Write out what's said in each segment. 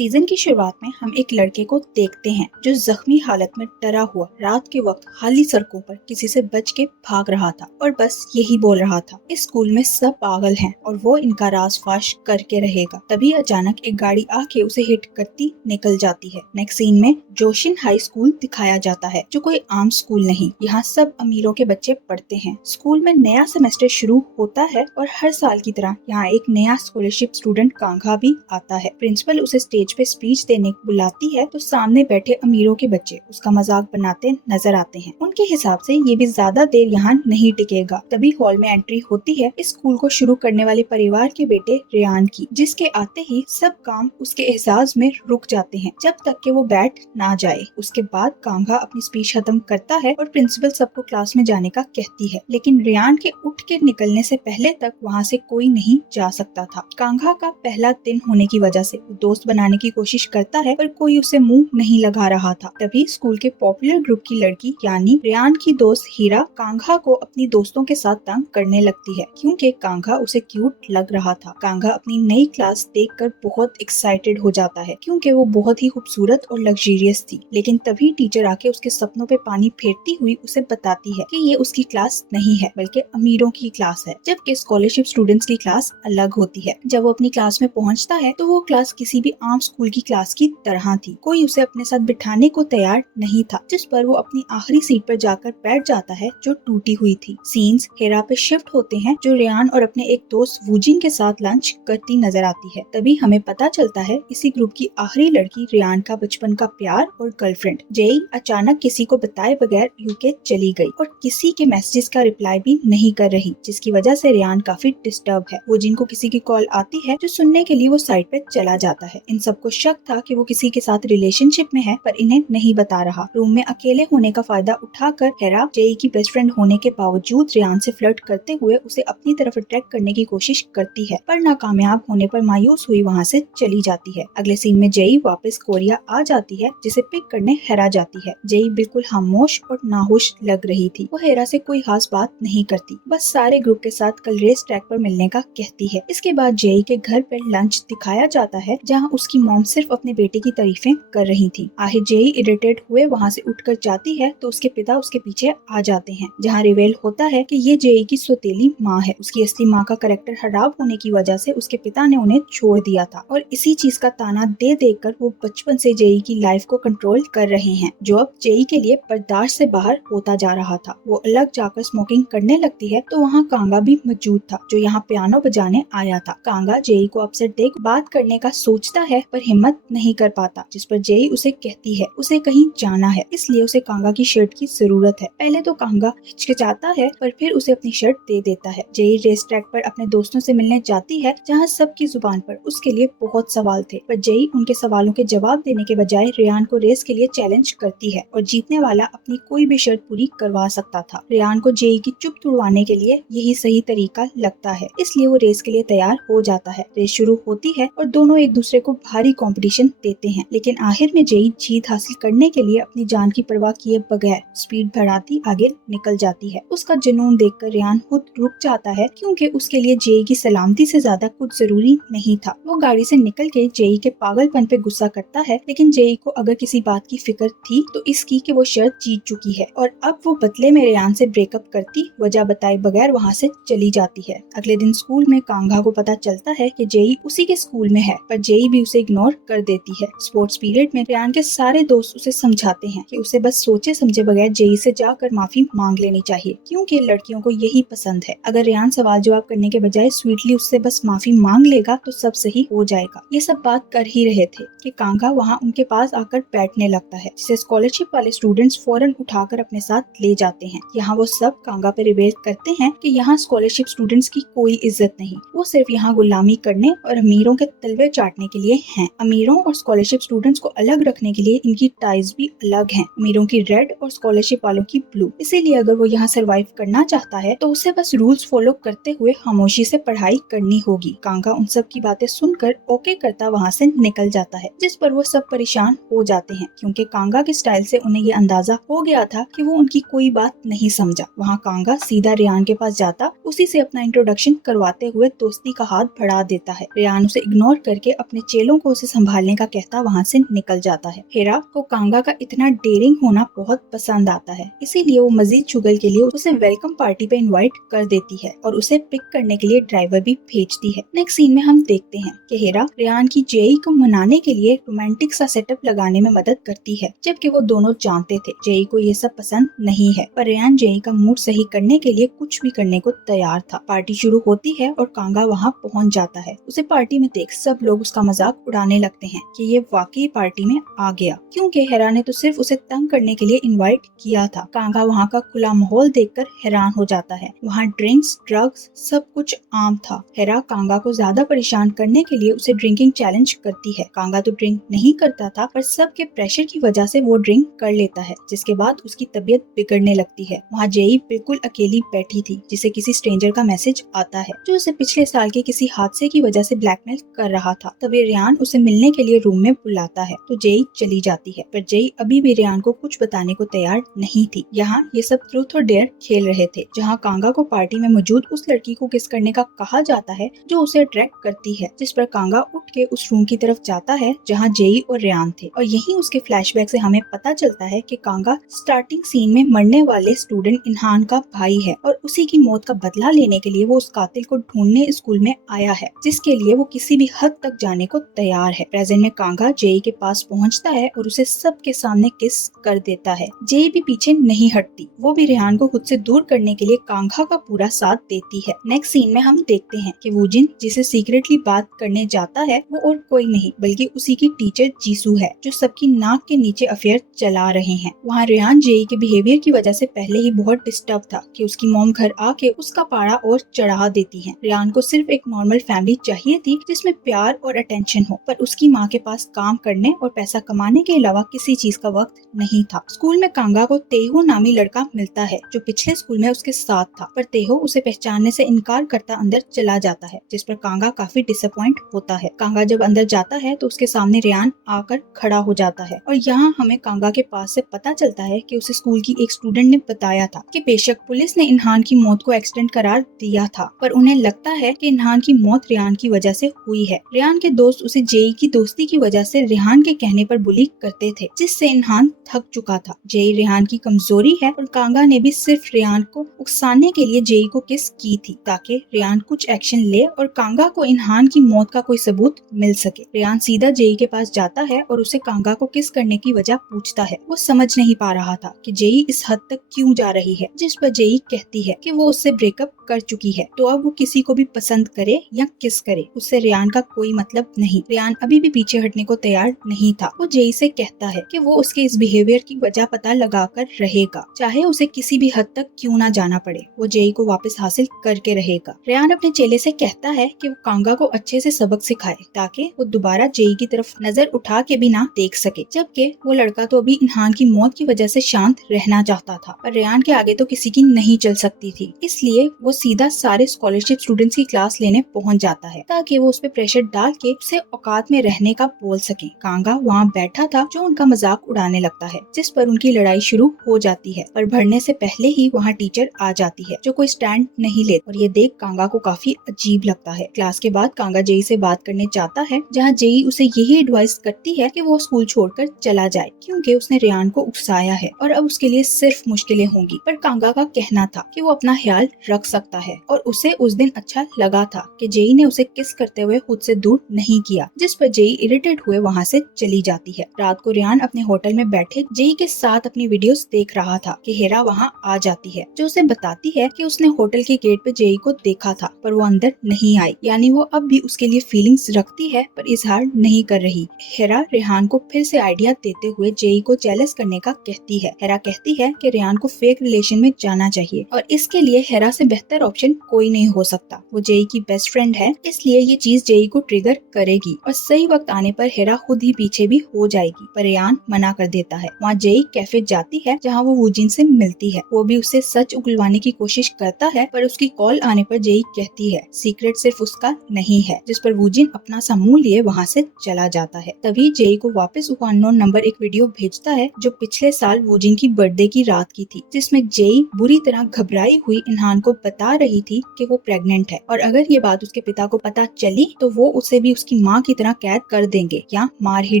Season की शुरुआत में हम एक लड़के को देखते हैं जो जख्मी हालत में डरा हुआ रात के वक्त खाली सड़कों पर किसी से बच के भाग रहा था और बस यही बोल रहा था, इस स्कूल में सब पागल हैं और वो इनका राज फाश करके रहेगा। तभी अचानक एक गाड़ी आके उसे हिट करती निकल जाती है। नेक्स्ट सीन में जोशिन हाई स्कूल दिखाया जाता है, जो कोई आम स्कूल नहीं। यहाँ सब अमीरों के बच्चे पढ़ते हैं। स्कूल में नया सेमेस्टर शुरू होता है और हर साल की तरह यहाँ एक नया स्कॉलरशिप स्टूडेंट कांघा भी आता है। प्रिंसिपल उसे स्टेज पे स्पीच देने बुलाती है तो सामने बैठे अमीरों के बच्चे उसका मजाक बनाते नजर आते हैं। उनके हिसाब से ये भी ज्यादा देर यहाँ नहीं टिकेगा। तभी हॉल में एंट्री होती है इस स्कूल को शुरू करने वाले परिवार के बेटे रेयान की, जिसके आते ही सब काम उसके एहसास में रुक जाते हैं जब तक कि वो बैठ ना जाए। उसके बाद कांघा अपनी स्पीच खत्म करता है और प्रिंसिपल सबको क्लास में जाने का कहती है, लेकिन रेयान के उठ के निकलने से पहले तक वहाँ से कोई नहीं जा सकता था। कांघा का पहला दिन होने की वजह से वो दोस्त बनाने की कोशिश करता है पर कोई उसे मुंह नहीं लगा रहा था। तभी स्कूल के पॉपुलर ग्रुप की लड़की यानी रेयान की दोस्त हीरा कांघा को अपनी दोस्तों के साथ तंग करने लगती है क्योंकि कांघा उसे क्यूट लग रहा था। कांघा अपनी नई क्लास देखकर बहुत एक्साइटेड हो जाता है क्योंकि वो बहुत ही खूबसूरत और लग्जरियस थी, लेकिन तभी टीचर आके उसके सपनों पे पानी फेरती हुई उसे बताती है कि ये उसकी क्लास नहीं है बल्कि अमीरों की क्लास है, जबकि स्कॉलरशिप स्टूडेंट्स की क्लास अलग होती है। जब वो अपनी क्लास में पहुंचता है तो वो क्लास किसी भी आम स्कूल की क्लास की तरह थी। कोई उसे अपने साथ बिठाने को तैयार नहीं था, जिस पर वो अपनी आखिरी सीट पर जाकर बैठ जाता है जो टूटी हुई थी। सीन्स हेरा पे शिफ्ट होते हैं जो रेयान और अपने एक दोस्त वूजिन के साथ लंच करती नजर आती है। तभी हमें पता चलता है इसी ग्रुप की आखिरी लड़की रेयान का बचपन का प्यार और गर्लफ्रेंड जेई अचानक किसी को बताए बगैर यूके चली गई और किसी के मैसेजेस का रिप्लाई भी नहीं कर रही, जिसकी वजह से रेयान काफी डिस्टर्ब है। वूजिन को किसी की कॉल आती है जो सुनने के लिए वो साइट पे चला जाता है। इन सबको शक था कि वो किसी के साथ रिलेशनशिप में है पर इन्हें नहीं बता रहा। रूम में अकेले होने का फायदा उठाकर हेरा जेई की बेस्ट फ्रेंड होने के बावजूद रेयान से फ्लर्ट करते हुए उसे अपनी तरफ अट्रैक्ट करने की कोशिश करती है, पर नाकामयाब होने पर मायूस हुई वहाँ से चली जाती है। अगले सीन में जेई वापस कोरिया आ जाती है जिसे पिक करने हेरा जाती है। जेई बिल्कुल खामोश और नाहोश लग रही थी। वो हेरा से कोई खास बात नहीं करती, बस सारे ग्रुप के साथ कल रेस ट्रैक पर मिलने का कहती है। इसके बाद जेई के घर पर लंच दिखाया जाता है जहाँ उसकी मॉम सिर्फ अपने बेटे की तारीफें कर रही थी। आखिर जेई इरिटेट हुए वहाँ से उठकर जाती है तो उसके पिता उसके पीछे आ जाते हैं, जहाँ रिवेल होता है कि ये जेई की सौतेली माँ है। उसकी असली माँ का कैरेक्टर खराब होने की वजह से उसके पिता ने उन्हें छोड़ दिया था और इसी चीज का ताना दे देकर वो बचपन से जेई की लाइफ को कंट्रोल कर रहे हैं, जो अब जेई के लिए बर्दाश्त से बाहर होता जा रहा था। वो अलग जाकर स्मोकिंग करने लगती है तो वहाँ कांगा भी मौजूद था जो यहाँ पियानो बजाने आया था। कांगा जेई को अपसेट देख बात करने का सोचता है पर हिम्मत नहीं कर पाता, जिस पर जेई उसे कहती है उसे कहीं जाना है, इसलिए उसे कांगा की शर्ट की जरूरत है। पहले तो कांगा हिचकिचाता है पर फिर उसे अपनी शर्ट दे देता है। जेई रेस ट्रैक पर अपने दोस्तों से मिलने जाती है जहाँ सबकी जुबान पर उसके लिए बहुत सवाल थे, पर जेई उनके सवालों के जवाब देने के बजाय रेयान को रेस के लिए चैलेंज करती है और जीतने वाला अपनी कोई भी शर्त पूरी करवा सकता था। रेयान को जेई की चुप तुड़वाने के लिए यही सही तरीका लगता है, इसलिए वो रेस के लिए तैयार हो जाता है। रेस शुरू होती है और दोनों एक दूसरे को भारी कंपटीशन देते हैं, लेकिन आखिर में जेई जीत हासिल करने के लिए अपनी जान की परवाह किए बगैर स्पीड बढ़ाती आगे निकल जाती है। उसका जुनून देखकर रेयान खुद रुक जाता है क्योंकि उसके लिए जेई की सलामती से ज्यादा कुछ जरूरी नहीं था। वो गाड़ी से निकल के जेई के पागलपन पे गुस्सा करता है, लेकिन जेई को अगर किसी बात की फिक्र थी तो इसकी कि वो शर्त जीत चुकी है और अब वो बदले में रेयान से ब्रेकअप करती वजह बताए बगैर वहाँ से चली जाती है। अगले दिन स्कूल में कांघा को पता चलता है कि जेई उसी के स्कूल में है, पर जेई भी उसे इग्नोर कर देती है। स्पोर्ट्स पीरियड में रेयान के सारे दोस्त उसे समझाते हैं कि उसे बस सोचे समझे बगैर जेई से जाकर माफी मांग लेनी चाहिए क्योंकि लड़कियों को यही पसंद है। अगर रेयान सवाल जवाब करने के बजाय स्वीटली उससे बस माफी मांग लेगा तो सब सही हो जाएगा। ये सब बात कर ही रहे थे कि कांघा वहाँ उनके पास आकर बैठने लगता है, जिसे स्कॉलरशिप वाले स्टूडेंट्स फौरन उठाकर अपने साथ ले जाते हैं। यहाँ वो सब कांगा पे रिवेल करते हैं कि यहाँ स्कॉलरशिप स्टूडेंट्स की कोई इज्जत नहीं, वो सिर्फ यहाँ गुलामी करने और अमीरों के तलवे चाटने के लिए हैं। अमीरों और स्कॉलरशिप स्टूडेंट्स को अलग रखने के लिए इनकी टाइज भी अलग हैं, अमीरों की रेड और स्कॉलरशिप वालों की ब्लू। इसीलिए अगर वो यहाँ सरवाइव करना चाहता है तो उसे बस रूल्स फॉलो करते हुए खामोशी से पढ़ाई करनी होगी। कांगा उन सब की बातें सुनकर ओके करता वहाँ से निकल जाता है, जिस पर वो सब परेशान हो जाते हैं क्योंकि कांगा के स्टाइल से उन्हें ये अंदाजा हो गया था कि वो उनकी कोई बात नहीं समझा। वहाँ कांगा सीधा रेयान के पास जाता उसी से अपना इंट्रोडक्शन करवाते हुए दोस्ती का हाथ बढ़ा देता है। रेयान उसे इग्नोर करके अपने चेलों को को उसे संभालने का कहता वहाँ से निकल जाता है। हेरा को कांगा का इतना डेयरिंग होना बहुत पसंद आता है, इसीलिए वो मजीद चुगल के लिए उसे वेलकम पार्टी पे इनवाइट कर देती है और उसे पिक करने के लिए ड्राइवर भी भेजती है। नेक्स्ट सीन में हम देखते हैं कि हेरा रेयान की जेई को मनाने के लिए रोमांटिक सा सेटअप लगाने में मदद करती है, जबकि वो दोनों जानते थे जेई को ये सब पसंद नहीं है, पर रेयान जेई का मूड सही करने के लिए कुछ भी करने को तैयार था। पार्टी शुरू होती है और कांगा वहाँ पहुँच जाता है। उसे पार्टी में देख सब लोग उसका मजाक उड़ाने लगते हैं कि ये वाकई पार्टी में आ गया, क्योंकि हेरा ने तो सिर्फ उसे तंग करने के लिए इनवाइट किया था। कांगा वहाँ का खुला माहौल देखकर हैरान हो जाता है। वहाँ ड्रिंक्स, ड्रग्स सब कुछ आम था। हेरा कांगा को ज्यादा परेशान करने के लिए उसे ड्रिंकिंग चैलेंज करती है। कांगा तो ड्रिंक नहीं करता था, पर सबके प्रेशर की वजह से वो ड्रिंक कर लेता है, जिसके बाद उसकी तबीयत बिगड़ने लगती है। वहाँ जेई बिल्कुल अकेली बैठी थी, जिसे किसी स्ट्रेंजर का मैसेज आता है जो उसे पिछले साल के किसी हादसे की वजह से ब्लैकमेल कर रहा था। तभी रेयान उसे मिलने के लिए रूम में बुलाता है तो जेई चली जाती है, पर जेई अभी भी रेयान को कुछ बताने को तैयार नहीं थी। यहाँ ये सब ट्रूथ और डेयर खेल रहे थे, जहाँ कांगा को पार्टी में मौजूद उस लड़की को किस करने का कहा जाता है जो उसे अट्रैक्ट करती है, जिस पर कांगा उठ के उस रूम की तरफ जाता है जहाँ जेई और रेयान थे। और यहीं उसके फ्लैशबैक से हमें पता चलता है कि कांगा स्टार्टिंग सीन में मरने वाले स्टूडेंट इनहान का भाई है और उसी की मौत का बदला लेने के लिए वो उस कातिल को ढूंढने स्कूल में आया है, जिसके लिए वो किसी भी हद तक जाने को तैयार है। प्रेजेंट में कांगा जेई के पास पहुँचता है और उसे सबके सामने किस कर देता है। जेई भी पीछे नहीं हटती, वो भी रेहान को खुद से दूर करने के लिए कांगा का पूरा साथ देती है। नेक्स्ट सीन में हम देखते हैं कि वूजिन जिसे सीक्रेटली बात करने जाता है वो और कोई नहीं बल्कि उसी की टीचर जीसू है, जो सबकी नाक के नीचे अफेयर चला रहे हैं। वहाँ रेहान जेई के बिहेवियर की वजह से पहले ही बहुत डिस्टर्ब था कि उसकी मॉम घर आके उसका पारा और चढ़ा देती है। रेहान को सिर्फ एक नॉर्मल फैमिली चाहिए थी जिसमें प्यार और अटेंशन हो, पर उसकी माँ के पास काम करने और पैसा कमाने के अलावा किसी चीज का वक्त नहीं था। स्कूल में कांगा को तेहो नामी लड़का मिलता है जो पिछले स्कूल में उसके साथ था, पर तेहो उसे पहचानने से इनकार करता अंदर चला जाता है, जिस पर कांगा काफी डिसअपॉइंट होता है। कांगा जब अंदर जाता है तो उसके सामने रेयान आकर खड़ा हो जाता है और यहाँ हमें कांगा के पास से पता चलता है कि उसे स्कूल की एक स्टूडेंट ने बताया था कि बेशक पुलिस ने इनहान की मौत को एक्सीडेंट करार दिया था, पर उन्हें लगता है कि इनहान की मौत रेयान की वजह से हुई है। रेयान के दोस्त उसे जेई की दोस्ती की वजह से रेहान के कहने पर बुली करते थे, जिससे इनहान थक चुका था। जेई रेहान की कमजोरी है और कांगा ने भी सिर्फ रेयान को उकसाने के लिए जेई को किस की थी ताकि रेयान कुछ एक्शन ले और कांगा को इनहान की मौत का कोई सबूत मिल सके। रेयान सीधा जेई के पास जाता है और उसे कांगा को किस करने की वजह पूछता है। वो समझ नहीं पा रहा था कि जेई इस हद तक क्यों जा रही है, जिस पर जेई कहती है कि वो उससे ब्रेकअप कर चुकी है, तो अब वो किसी को भी पसंद करे या किस करे उससे रेयान का कोई मतलब नहीं। रेयान अभी भी पीछे हटने को तैयार नहीं था। वो जेई से कहता है कि वो उसके इस बिहेवियर की वजह पता लगाकर रहेगा, चाहे उसे किसी भी हद तक क्यों ना जाना पड़े। वो जेई को वापस हासिल करके रहेगा। रेयान अपने चेले से कहता है कि वो कांगा को अच्छे से सबक सिखाए ताकि वो दोबारा जेई की तरफ नजर उठा के भी ना देख सके, जबकि वो लड़का तो अभी इनहान की मौत की वजह से शांत रहना चाहता था, पर रेयान के आगे तो किसी की नहीं चल सकती थी। इसलिए वो सीधा सारे स्कॉलरशिप स्टूडेंट्स की क्लास लेने पहुंच जाता है ताकि वो उस पर प्रेशर डाल के उसे औकात में रहने का बोल सके। कांगा वहाँ बैठा था जो उनका मजाक उड़ाने लगता है, जिस पर उनकी लड़ाई शुरू हो जाती है, पर बढ़ने से पहले ही वहाँ टीचर आ जाती है जो कोई स्टैंड नहीं ले और ये देख कांगा को काफी अजीब लगता है। क्लास के बाद कांगा जेई से बात करने जाता है, जहाँ जेई उसे यही एडवाइस करती है कि वो स्कूल छोड़कर चला जाए क्योंकि उसने रेयान को उकसाया है और अब उसके लिए सिर्फ मुश्किलें होंगी। पर कांगा का कहना था कि वो अपना ख्याल रख सकता है और उसे उस दिन अच्छा लगा था कि जेई ने उसे किस करते हुए खुद से दूर नहीं किया, जिस पर जेई इरिटेट हुए वहाँ से चली जाती है। रात को रेयान अपने होटल में बैठे जेई के साथ अपनी वीडियोस देख रहा था कि हेरा वहाँ आ जाती है, जो उसे बताती है कि उसने होटल के गेट पे जेई को देखा था पर वो अंदर नहीं आई, यानी वो अब भी उसके लिए फीलिंग्स रखती है पर इजहार नहीं कर रही। हेरा रेहान को फिर से आइडिया देते हुए जेई को जेलस करने का कहती है। हेरा कहती है कि रेहान को फेक रिलेशन में जाना चाहिए और इसके लिए हेरा से बेहतर ऑप्शन कोई नहीं हो सकता। वो जेई की बेस्ट फ्रेंड है, इसलिए ये चीज जेई को ट्रिगर करेगी और सही वक्त आने पर हेरा खुद ही पीछे भी हो जाएगी, पर रेहान मना कर देता है। वहाँ जेई कैफे जाती है जहाँ वो वूजिन से मिलती है। वो भी उसे सच उगलवाने की कोशिश करता है, पर उसकी कॉल आने पर जेई कहती है सीक्रेट सिर्फ उसका नहीं है, जिस पर वूजिन अपना सा मुंह लिए वहाँ से चला जाता है। तभी जेई को वापस वो अननोन नंबर एक वीडियो भेजता है जो पिछले साल वूजिन की बर्थडे की रात की थी, जिसमें जेई बुरी तरह घबराई हुई इनहान को बता रही थी कि वो प्रेग्नेंट है और अगर ये बात उसके पिता को पता चली तो वो उसे भी उसकी माँ की तरह कैद कर देंगे या मार ही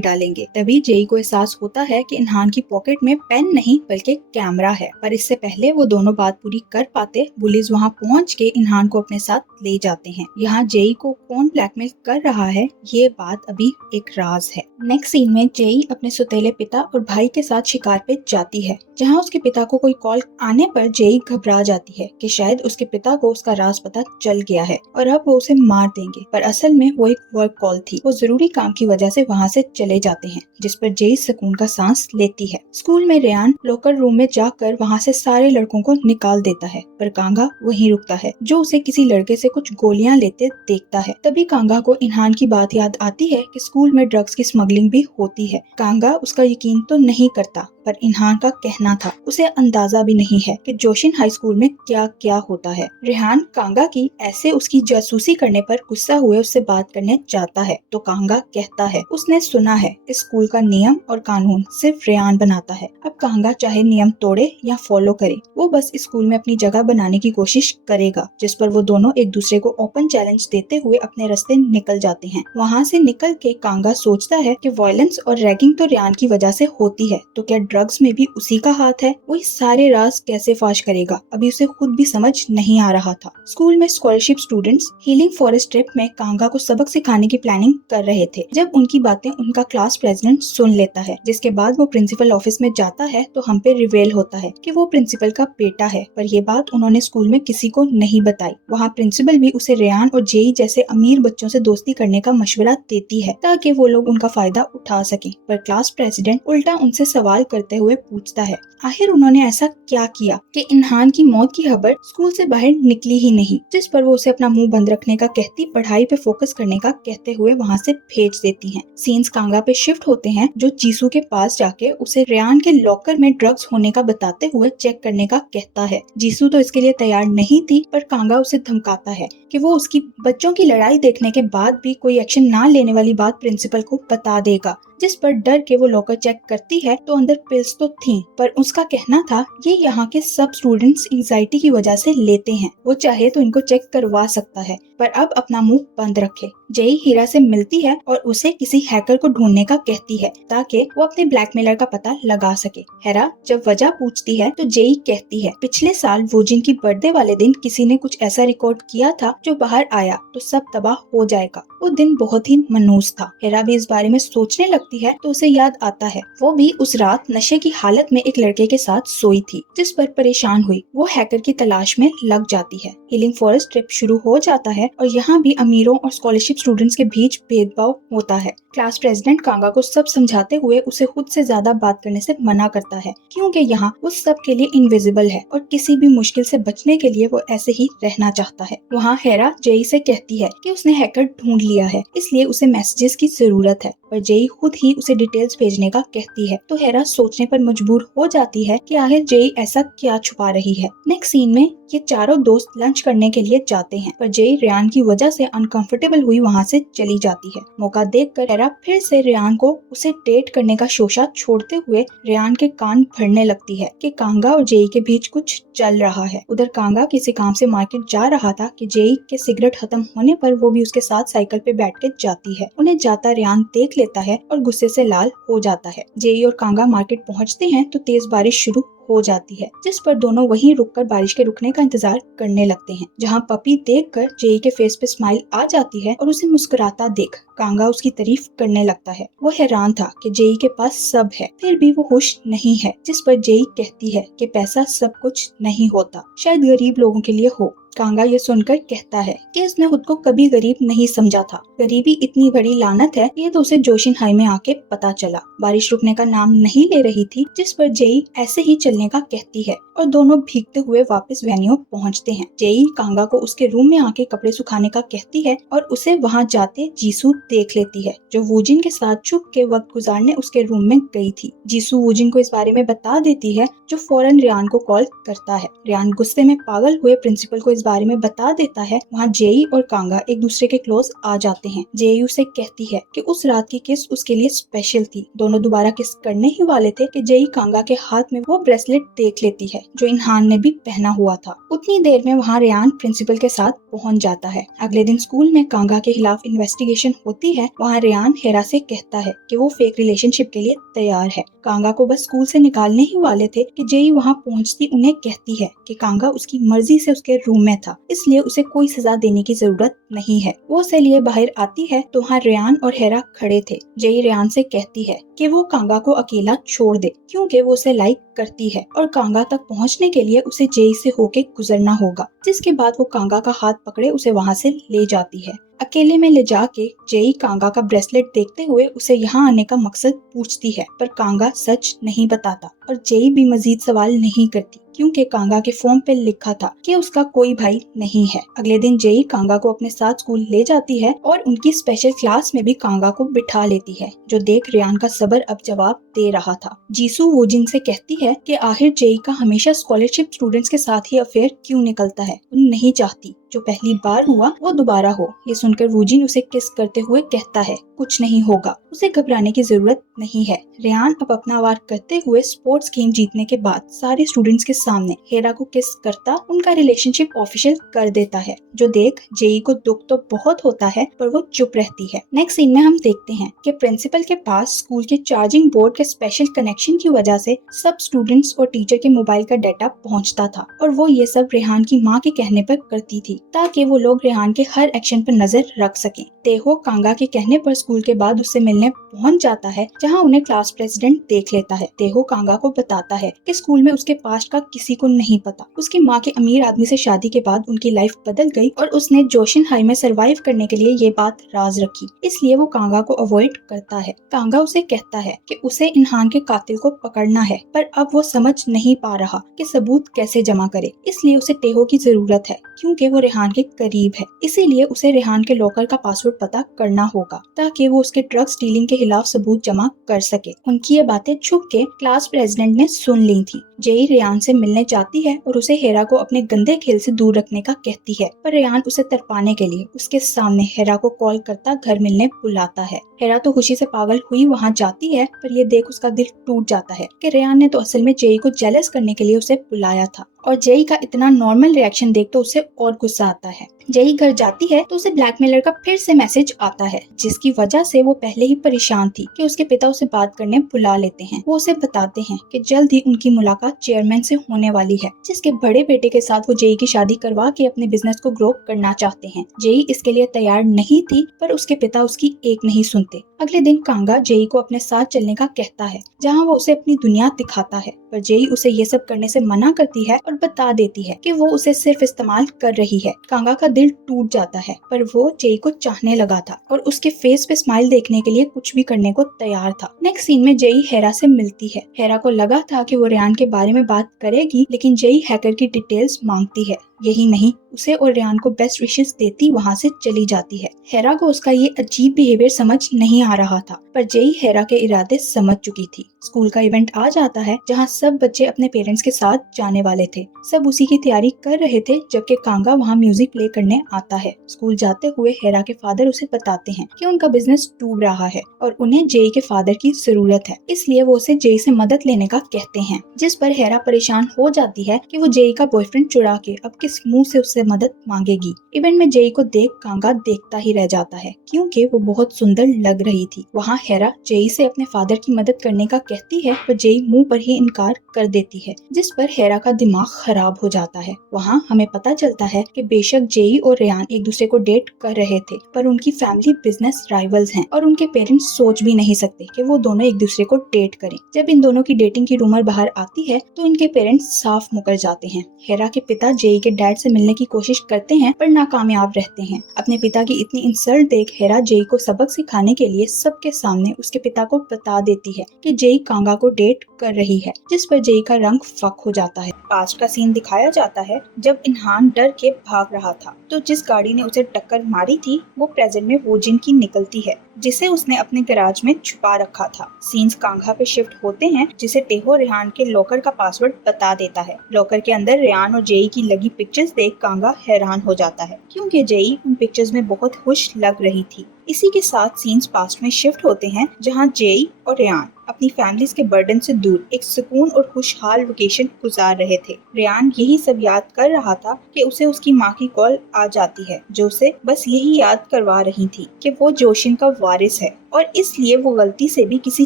डालेंगे। तभी जेई को एहसास होता है कि इन्हान की पॉकेट में पेन नहीं बल्कि कैमरा है, पर इससे पहले वो दोनों बात पूरी कर पाते पुलिस वहाँ पहुँच के इन्हान को अपने साथ ले जाते हैं। यहाँ जेई को कौन ब्लैकमेल कर रहा है ये बात अभी एक राज है। नेक्स्ट सीन में जेई अपने सौतेले पिता और भाई के साथ शिकार पे जाती है, जहाँ उसके पिता को कोई कॉल आने पर जेई घबरा जाती है कि शायद उसके पिता को उसका राज पता चल गया है और अब वो उसे मार देंगे, पर असल में वो एक वर्क कॉल थी। वो जरूरी काम की वजह से वहाँ से चले जाते हैं, जिस पर जेई सुकून का सांस लेती है। स्कूल में रेयान लॉकर रूम में जाकर वहाँ से सारे लड़कों को निकाल देता है, पर कांगा वहीं रुकता है, जो उसे किसी लड़के से कुछ गोलियां लेते देखता है। तभी कांगा को इन्हान की बात याद आती है कि स्कूल में ड्रग्स की स्मगलिंग भी होती है। कांगा उसका यकीन तो नहीं करता, पर इन्हान का कहना था। उसे अंदाजा भी नहीं है कि जोशिन हाई स्कूल में क्या क्या होता है। रेहान कांगा की ऐसे उसकी जासूसी करने पर गुस्सा हुए उससे बात करने जाता है, तो कांगा कहता है उसने सुना है इस स्कूल का नियम और कानून सिर्फ रेहान बनाता है। अब कांगा चाहे नियम तोड़े या फॉलो करे, वो बस स्कूल में अपनी जगह बनाने की कोशिश करेगा। जिस पर वो दोनों एक दूसरे को ओपन चैलेंज देते हुए अपने रास्ते निकल जाते हैं। वहाँ से निकल के कांगा सोचता है कि वायलेंस और रैगिंग तो रेहान की वजह से होती है, तो क्या ड्रग्स में भी उसी का हाथ है? वो सारे राज कैसे फाश करेगा, अभी उसे खुद भी समझ नहीं आ रहा था। स्कूल में scholarship students healing forest trip में कांगा को सबक सिखाने की प्लानिंग कर रहे थे, जब उनकी बातें उनका क्लास प्रेसिडेंट सुन लेता है। जिसके बाद वो प्रिंसिपल ऑफिस में जाता है तो हम पे रिवेल होता है कि वो प्रिंसिपल का बेटा है, पर ये बात उन्होंने स्कूल में किसी को नहीं बताई। वहाँ प्रिंसिपल भी उसे रेयान और जेई जैसे अमीर बच्चों से दोस्ती करने का मशवरा देती है ताकि वो लोग उनका फायदा उठा सके, पर क्लास प्रेसिडेंट उल्टा उनसे सवाल करते हुए पूछता है आखिर उन्होंने ऐसा क्या किया कि इन्हान की मौत की खबर स्कूल से बाहर निकली ही नहीं। जिस पर वो उसे अपना मुंह बंद रखने का कहती, पढ़ाई पे फोकस करने का कहते हुए वहाँ से भेज देती हैं। सीन्स कांगा पे शिफ्ट होते हैं, जो जीसू के पास जाके उसे रेयान के लॉकर में ड्रग्स होने का बताते हुए चेक करने का कहता है। जीसू तो इसके लिए तैयार नहीं थी, पर कांगा उसे धमकाता है कि वो उसकी बच्चों की लड़ाई देखने के बाद भी कोई एक्शन ना लेने वाली बात प्रिंसिपल को बता देगा। जिस पर डर के वो लॉकर चेक करती है तो अंदर पिल्स तो थी, पर उसका कहना था ये यहाँ के सब स्टूडेंट्स एंजाइटी की वजह से लेते हैं, वो चाहे तो इनको चेक करवा सकता है, पर अब अपना मुंह बंद रखे। जेई हीरा से मिलती है और उसे किसी हैकर को ढूंढने का कहती है ताकि वो अपने ब्लैकमेलर का पता लगा सके। हेरा जब वजह पूछती है तो जेई कहती है पिछले साल वूजिन की बर्थडे वाले दिन किसी ने कुछ ऐसा रिकॉर्ड किया था जो बाहर आया तो सब तबाह हो जाएगा। वो दिन बहुत ही मनूस था। हेरा भी इस बारे में सोचने लगती है तो उसे याद आता है वो भी उस रात नशे की हालत में एक लड़के के साथ सोई थी, जिस पर परेशान हुई वो हैकर की तलाश में लग जाती है। हीलिंग फॉरेस्ट ट्रिप शुरू हो जाता है और यहाँ भी अमीरों और स्कॉलरशिप स्टूडेंट्स के बीच भेदभाव होता है। क्लास प्रेसिडेंट कांगा को सब समझाते हुए उसे खुद से ज्यादा बात करने से मना करता है, क्योंकि यहाँ वो सब के लिए इनविजिबल है और किसी भी मुश्किल से बचने के लिए वो ऐसे ही रहना चाहता है। वहाँ हेरा जेई से कहती है कि उसने हैकर ढूंढ लिया है, इसलिए उसे मैसेजेस की जरूरत है, पर जेई खुद ही उसे डिटेल्स भेजने का कहती है। तो हेरा सोचने पर मजबूर हो जाती है कि आखिर जेई ऐसा क्या छुपा रही है। नेक्स्ट सीन में ये चारों दोस्त लंच करने के लिए जाते हैं, पर जेई रेयान की वजह से अनकंफर्टेबल हुई वहाँ से चली जाती है। मौका देखकर हेरा फिर से रेयान को उसे डेट करने का शोशा छोड़ते हुए रेयान के कान भरने लगती है कि कांगा और जेई के बीच कुछ चल रहा है। उधर कांगा किसी काम से मार्केट जा रहा था कि जेई के सिगरेट खत्म होने पर वो भी उसके साथ साइकिल पे बैठ के जाती है। उन्हें जाता रेयान देख लेता है और गुस्से से लाल हो जाता है। जेई और कांगा मार्केट पहुँचते हैं तो तेज बारिश शुरू हो जाती है, जिस पर दोनों वहीं रुककर बारिश के रुकने का इंतजार करने लगते हैं। जहां पपी देखकर जेई के फेस पे स्माइल आ जाती है और उसे मुस्कुराता देख कांगा उसकी तारीफ करने लगता है। वो हैरान था कि जेई के पास सब है, फिर भी वो खुश नहीं है। जिस पर जेई कहती है कि पैसा सब कुछ नहीं होता, शायद गरीब लोगों के लिए हो। कांगा ये सुनकर कहता है कि उसने खुद को कभी गरीब नहीं समझा था, गरीबी इतनी बड़ी लानत है ये तो उसे जोशिन हाई में आके पता चला। बारिश रुकने का नाम नहीं ले रही थी, जिस पर जेई ऐसे ही चलने का कहती है और दोनों भीगते हुए वापस वेन्यू पहुंचते हैं। जेई कांगा को उसके रूम में आके कपड़े सुखाने का कहती है और उसे वहां जाते जीसू देख लेती है, जो वूजिन के साथ छुप के वक्त गुजारने उसके रूम में गई थी। जीसू वूजिन को इस बारे में बता देती है, जो फौरन रेयान को कॉल करता है। रेयान गुस्से में पागल हुए प्रिंसिपल को इस इस बारे में बता देता है, वहाँ जेई और कांगा एक दूसरे के क्लोज आ जाते हैं। जेई उसे कहती है कि उस रात की किस उसके लिए स्पेशल थी। दोनों दोबारा किस करने ही वाले थे कि जेई कांगा के हाथ में वो ब्रेसलेट देख लेती है जो इनहान ने भी पहना हुआ था। उतनी देर में वहाँ रेयान प्रिंसिपल के साथ पहुँच जाता है। अगले दिन स्कूल में कांगा के खिलाफ इन्वेस्टिगेशन होती है। वहाँ रेयान हेरा से कहता है कि वो फेक रिलेशनशिप के लिए तैयार है। कांगा को बस स्कूल से निकालने ही वाले थे कि जेई वहाँ पहुँचती उन्हें कहती है कि कांगा उसकी मर्जी से उसके रूम में था, इसलिए उसे कोई सजा देने की जरूरत नहीं है। वो उसे लिए बाहर आती है तो वहाँ रेयान और हेरा खड़े थे। जेई रेयान से कहती है कि वो कांगा को अकेला छोड़ दे क्योंकि वो उसे लाइक करती है और कांगा तक पहुँचने के लिए उसे जेई से होके गुजरना होगा। जिसके बाद वो कांगा का हाथ पकड़े उसे वहाँ से ले जाती है। अकेले में ले जाके जेई कांगा का ब्रेसलेट देखते हुए उसे यहाँ आने का मकसद पूछती है, पर कांगा सच नहीं बताता और जेई भी मजीद सवाल नहीं करती क्योंकि कांगा के फॉर्म पे लिखा था कि उसका कोई भाई नहीं है। अगले दिन जेई कांगा को अपने साथ स्कूल ले जाती है और उनकी स्पेशल क्लास में भी कांगा को बिठा लेती है, जो देख रेयान का सब्र अब जवाब दे रहा था। जीसू वोजिन से कहती है कि आखिर जेई का हमेशा स्कॉलरशिप स्टूडेंट्स के साथ ही अफेयर क्यों निकलता है। वो नहीं चाहती जो पहली बार हुआ वो दोबारा हो। ये सुनकर वोजिन उसे किस करते हुए कहता है कुछ नहीं होगा, उसे घबराने की जरूरत नहीं है। रेयान अब अपना वार करते हुए स्पोर्ट्स गेम जीतने के बाद सारे स्टूडेंट्स के सामने हेरा को किस करता उनका रिलेशनशिप ऑफिशियल कर देता है, जो देख जेई को दुख तो बहुत होता है पर वो चुप रहती है। नेक्स्ट सीन में हम देखते हैं कि प्रिंसिपल के पास स्कूल के चार्जिंग बोर्ड के स्पेशल कनेक्शन की वजह से सब स्टूडेंट्स और टीचर के मोबाइल का डाटा पहुंचता था और वो ये सब रेहान की माँ के कहने पर करती थी ताकि वो लोग रेहान के हर एक्शन पर नजर रख सकें। तेहो कांगा के कहने पर स्कूल के बाद उससे मिलने पहुंच जाता है, जहां उन्हें क्लास प्रेसिडेंट देख लेता है। तेहो कांगा को बताता है कि स्कूल में उसके पास्ट का किसी को नहीं पता। उसकी माँ के अमीर आदमी से शादी के बाद उनकी लाइफ बदल गई और उसने जोशिन हाई में सरवाइव करने के लिए ये बात राज रखी, इसलिए वो कांगा को अवॉइड करता है। कांगा उसे कहता है कि उसे इनहान के कातिल को पकड़ना है, पर अब वो समझ नहीं पा रहा कि सबूत कैसे जमा करे, इसलिए उसे तेहो की जरूरत है क्योंकि वो रेहान के करीब है। इसीलिए उसे रेहान के लॉकर का पासवर्ड पता करना होगा ताकि वो उसके ड्रग्स डीलिंग के खिलाफ सबूत जमा कर सके। उनकी ये बातें छुप के क्लास प्रेसिडेंट ने सुन ली थी। जेई रेयान से मिलने जाती है और उसे हेरा को अपने गंदे खेल से दूर रखने का कहती है, पर रेयान उसे तरपाने के लिए उसके सामने हेरा को कॉल करता घर मिलने बुलाता है। हेरा तो खुशी से पागल हुई वहाँ जाती है, पर ये देख उसका दिल टूट जाता है कि रेयान ने तो असल में जेई को जेलस करने के लिए उसे बुलाया था और जेई का इतना नॉर्मल रिएक्शन देख तो उसे और गुस्सा आता है। जेई घर जाती है तो उसे ब्लैकमेलर का फिर से मैसेज आता है, जिसकी वजह से वो पहले ही परेशान थी कि उसके पिता उसे बात करने बुला लेते हैं। वो उसे बताते हैं कि जल्द ही उनकी मुलाकात चेयरमैन से होने वाली है, जिसके बड़े बेटे के साथ वो जेई की शादी करवा के अपने बिजनेस को ग्रो करना चाहते हैं। जेई इसके लिए तैयार नहीं थी, पर उसके पिता उसकी एक नहीं सुनते। अगले दिन कांगा जेई को अपने साथ चलने का कहता है, जहाँ वो उसे अपनी दुनिया दिखाता है, पर जेई उसे ये सब करने से मना करती है और बता देती है कि वो उसे सिर्फ इस्तेमाल कर रही है। कांगा का दिल टूट जाता है, पर वो जेई को चाहने लगा था और उसके फेस पे स्माइल देखने के लिए कुछ भी करने को तैयार था। नेक्स्ट सीन में जेई हेरा से मिलती है। हेरा को लगा था कि वो रेयान के बारे में बात करेगी, लेकिन जेई हैकर की डिटेल्स मांगती है। यही नहीं, उसे और रेयान को बेस्ट विशेस देती वहाँ से चली जाती है। हेरा को उसका ये अजीब बिहेवियर समझ नहीं आ रहा था, पर जेई हेरा के इरादे समझ चुकी थी। स्कूल का इवेंट आ जाता है, जहाँ सब बच्चे अपने पेरेंट्स के साथ जाने वाले थे। सब उसी की तैयारी कर रहे थे, जबकि कांगा वहाँ म्यूजिक प्ले करने आता है। स्कूल जाते हुए हेरा के फादर उसे बताते हैं कि उनका बिजनेस डूब रहा है और उन्हें जेई के फादर की जरूरत है, इसलिए वो उसे जेई से मदद लेने का कहते हैं। जिस पर हेरा परेशान हो जाती है कि वो जेई का बॉयफ्रेंड चुरा के अब किस मुंह से उससे मदद मांगेगी। इवेंट में जेई को देख कांगा देखता ही रह जाता है क्योंकि वो बहुत सुंदर लग रही थी। वहाँ हेरा जेई से अपने फादर की मदद करने का कहती है, पर जेई मुंह पर ही इनकार कर देती है, जिस पर हेरा का दिमाग खराब हो जाता है। वहाँ हमें पता चलता है कि बेशक जेई और रेयान एक दूसरे को डेट कर रहे थे, पर उनकी फैमिली बिजनेस राइवल्स हैं और उनके पेरेंट्स सोच भी नहीं सकते कि वो दोनों एक दूसरे को डेट करें। जब इन दोनों की डेटिंग की रूमर बाहर आती है तो इनके पेरेंट्स साफ मुकर जाते हैं। हेरा के पिता जेई के डैड से मिलने की कोशिश करते हैं, पर नाकामयाब रहते हैं। अपने पिता की इतनी इंसल्ट देख हेरा जेई को सबक सिखाने के लिए सबके सामने उसके पिता को बता देती है कि जेई कांगा को डेट कर रही है, जिस पर जेई का रंग फक हो जाता है। पास्ट का सीन दिखाया जाता है जब इनहान डर के भाग रहा था, तो जिस गाड़ी ने उसे टक्कर मारी थी वो प्रेजेंट में वोजिन की निकलती है। जिसे उसने अपने गैराज में छुपा रखा था। सीन्स कांगा पे शिफ्ट होते हैं, जिसे टेहो रेहान के लॉकर का पासवर्ड बता देता है। लॉकर के अंदर रेहान और जेई की लगी पिक्चर्स देख कांगा हैरान हो जाता है, क्योंकि जेई उन पिक्चर्स में बहुत खुश लग रही थी। इसी के साथ सीन्स पास्ट में शिफ्ट होते हैं, जहां जेई और रेहान अपनी फैमिलीज के बर्डन से दूर एक सुकून और खुशहाल वेकेशन गुजार रहे थे। रेहान यही सब याद कर रहा था कि उसे उसकी माँ की कॉल आ जाती है, जो उसे बस यही याद करवा रही थी कि वो जोशिन का वारिस है और इसलिए वो गलती से भी किसी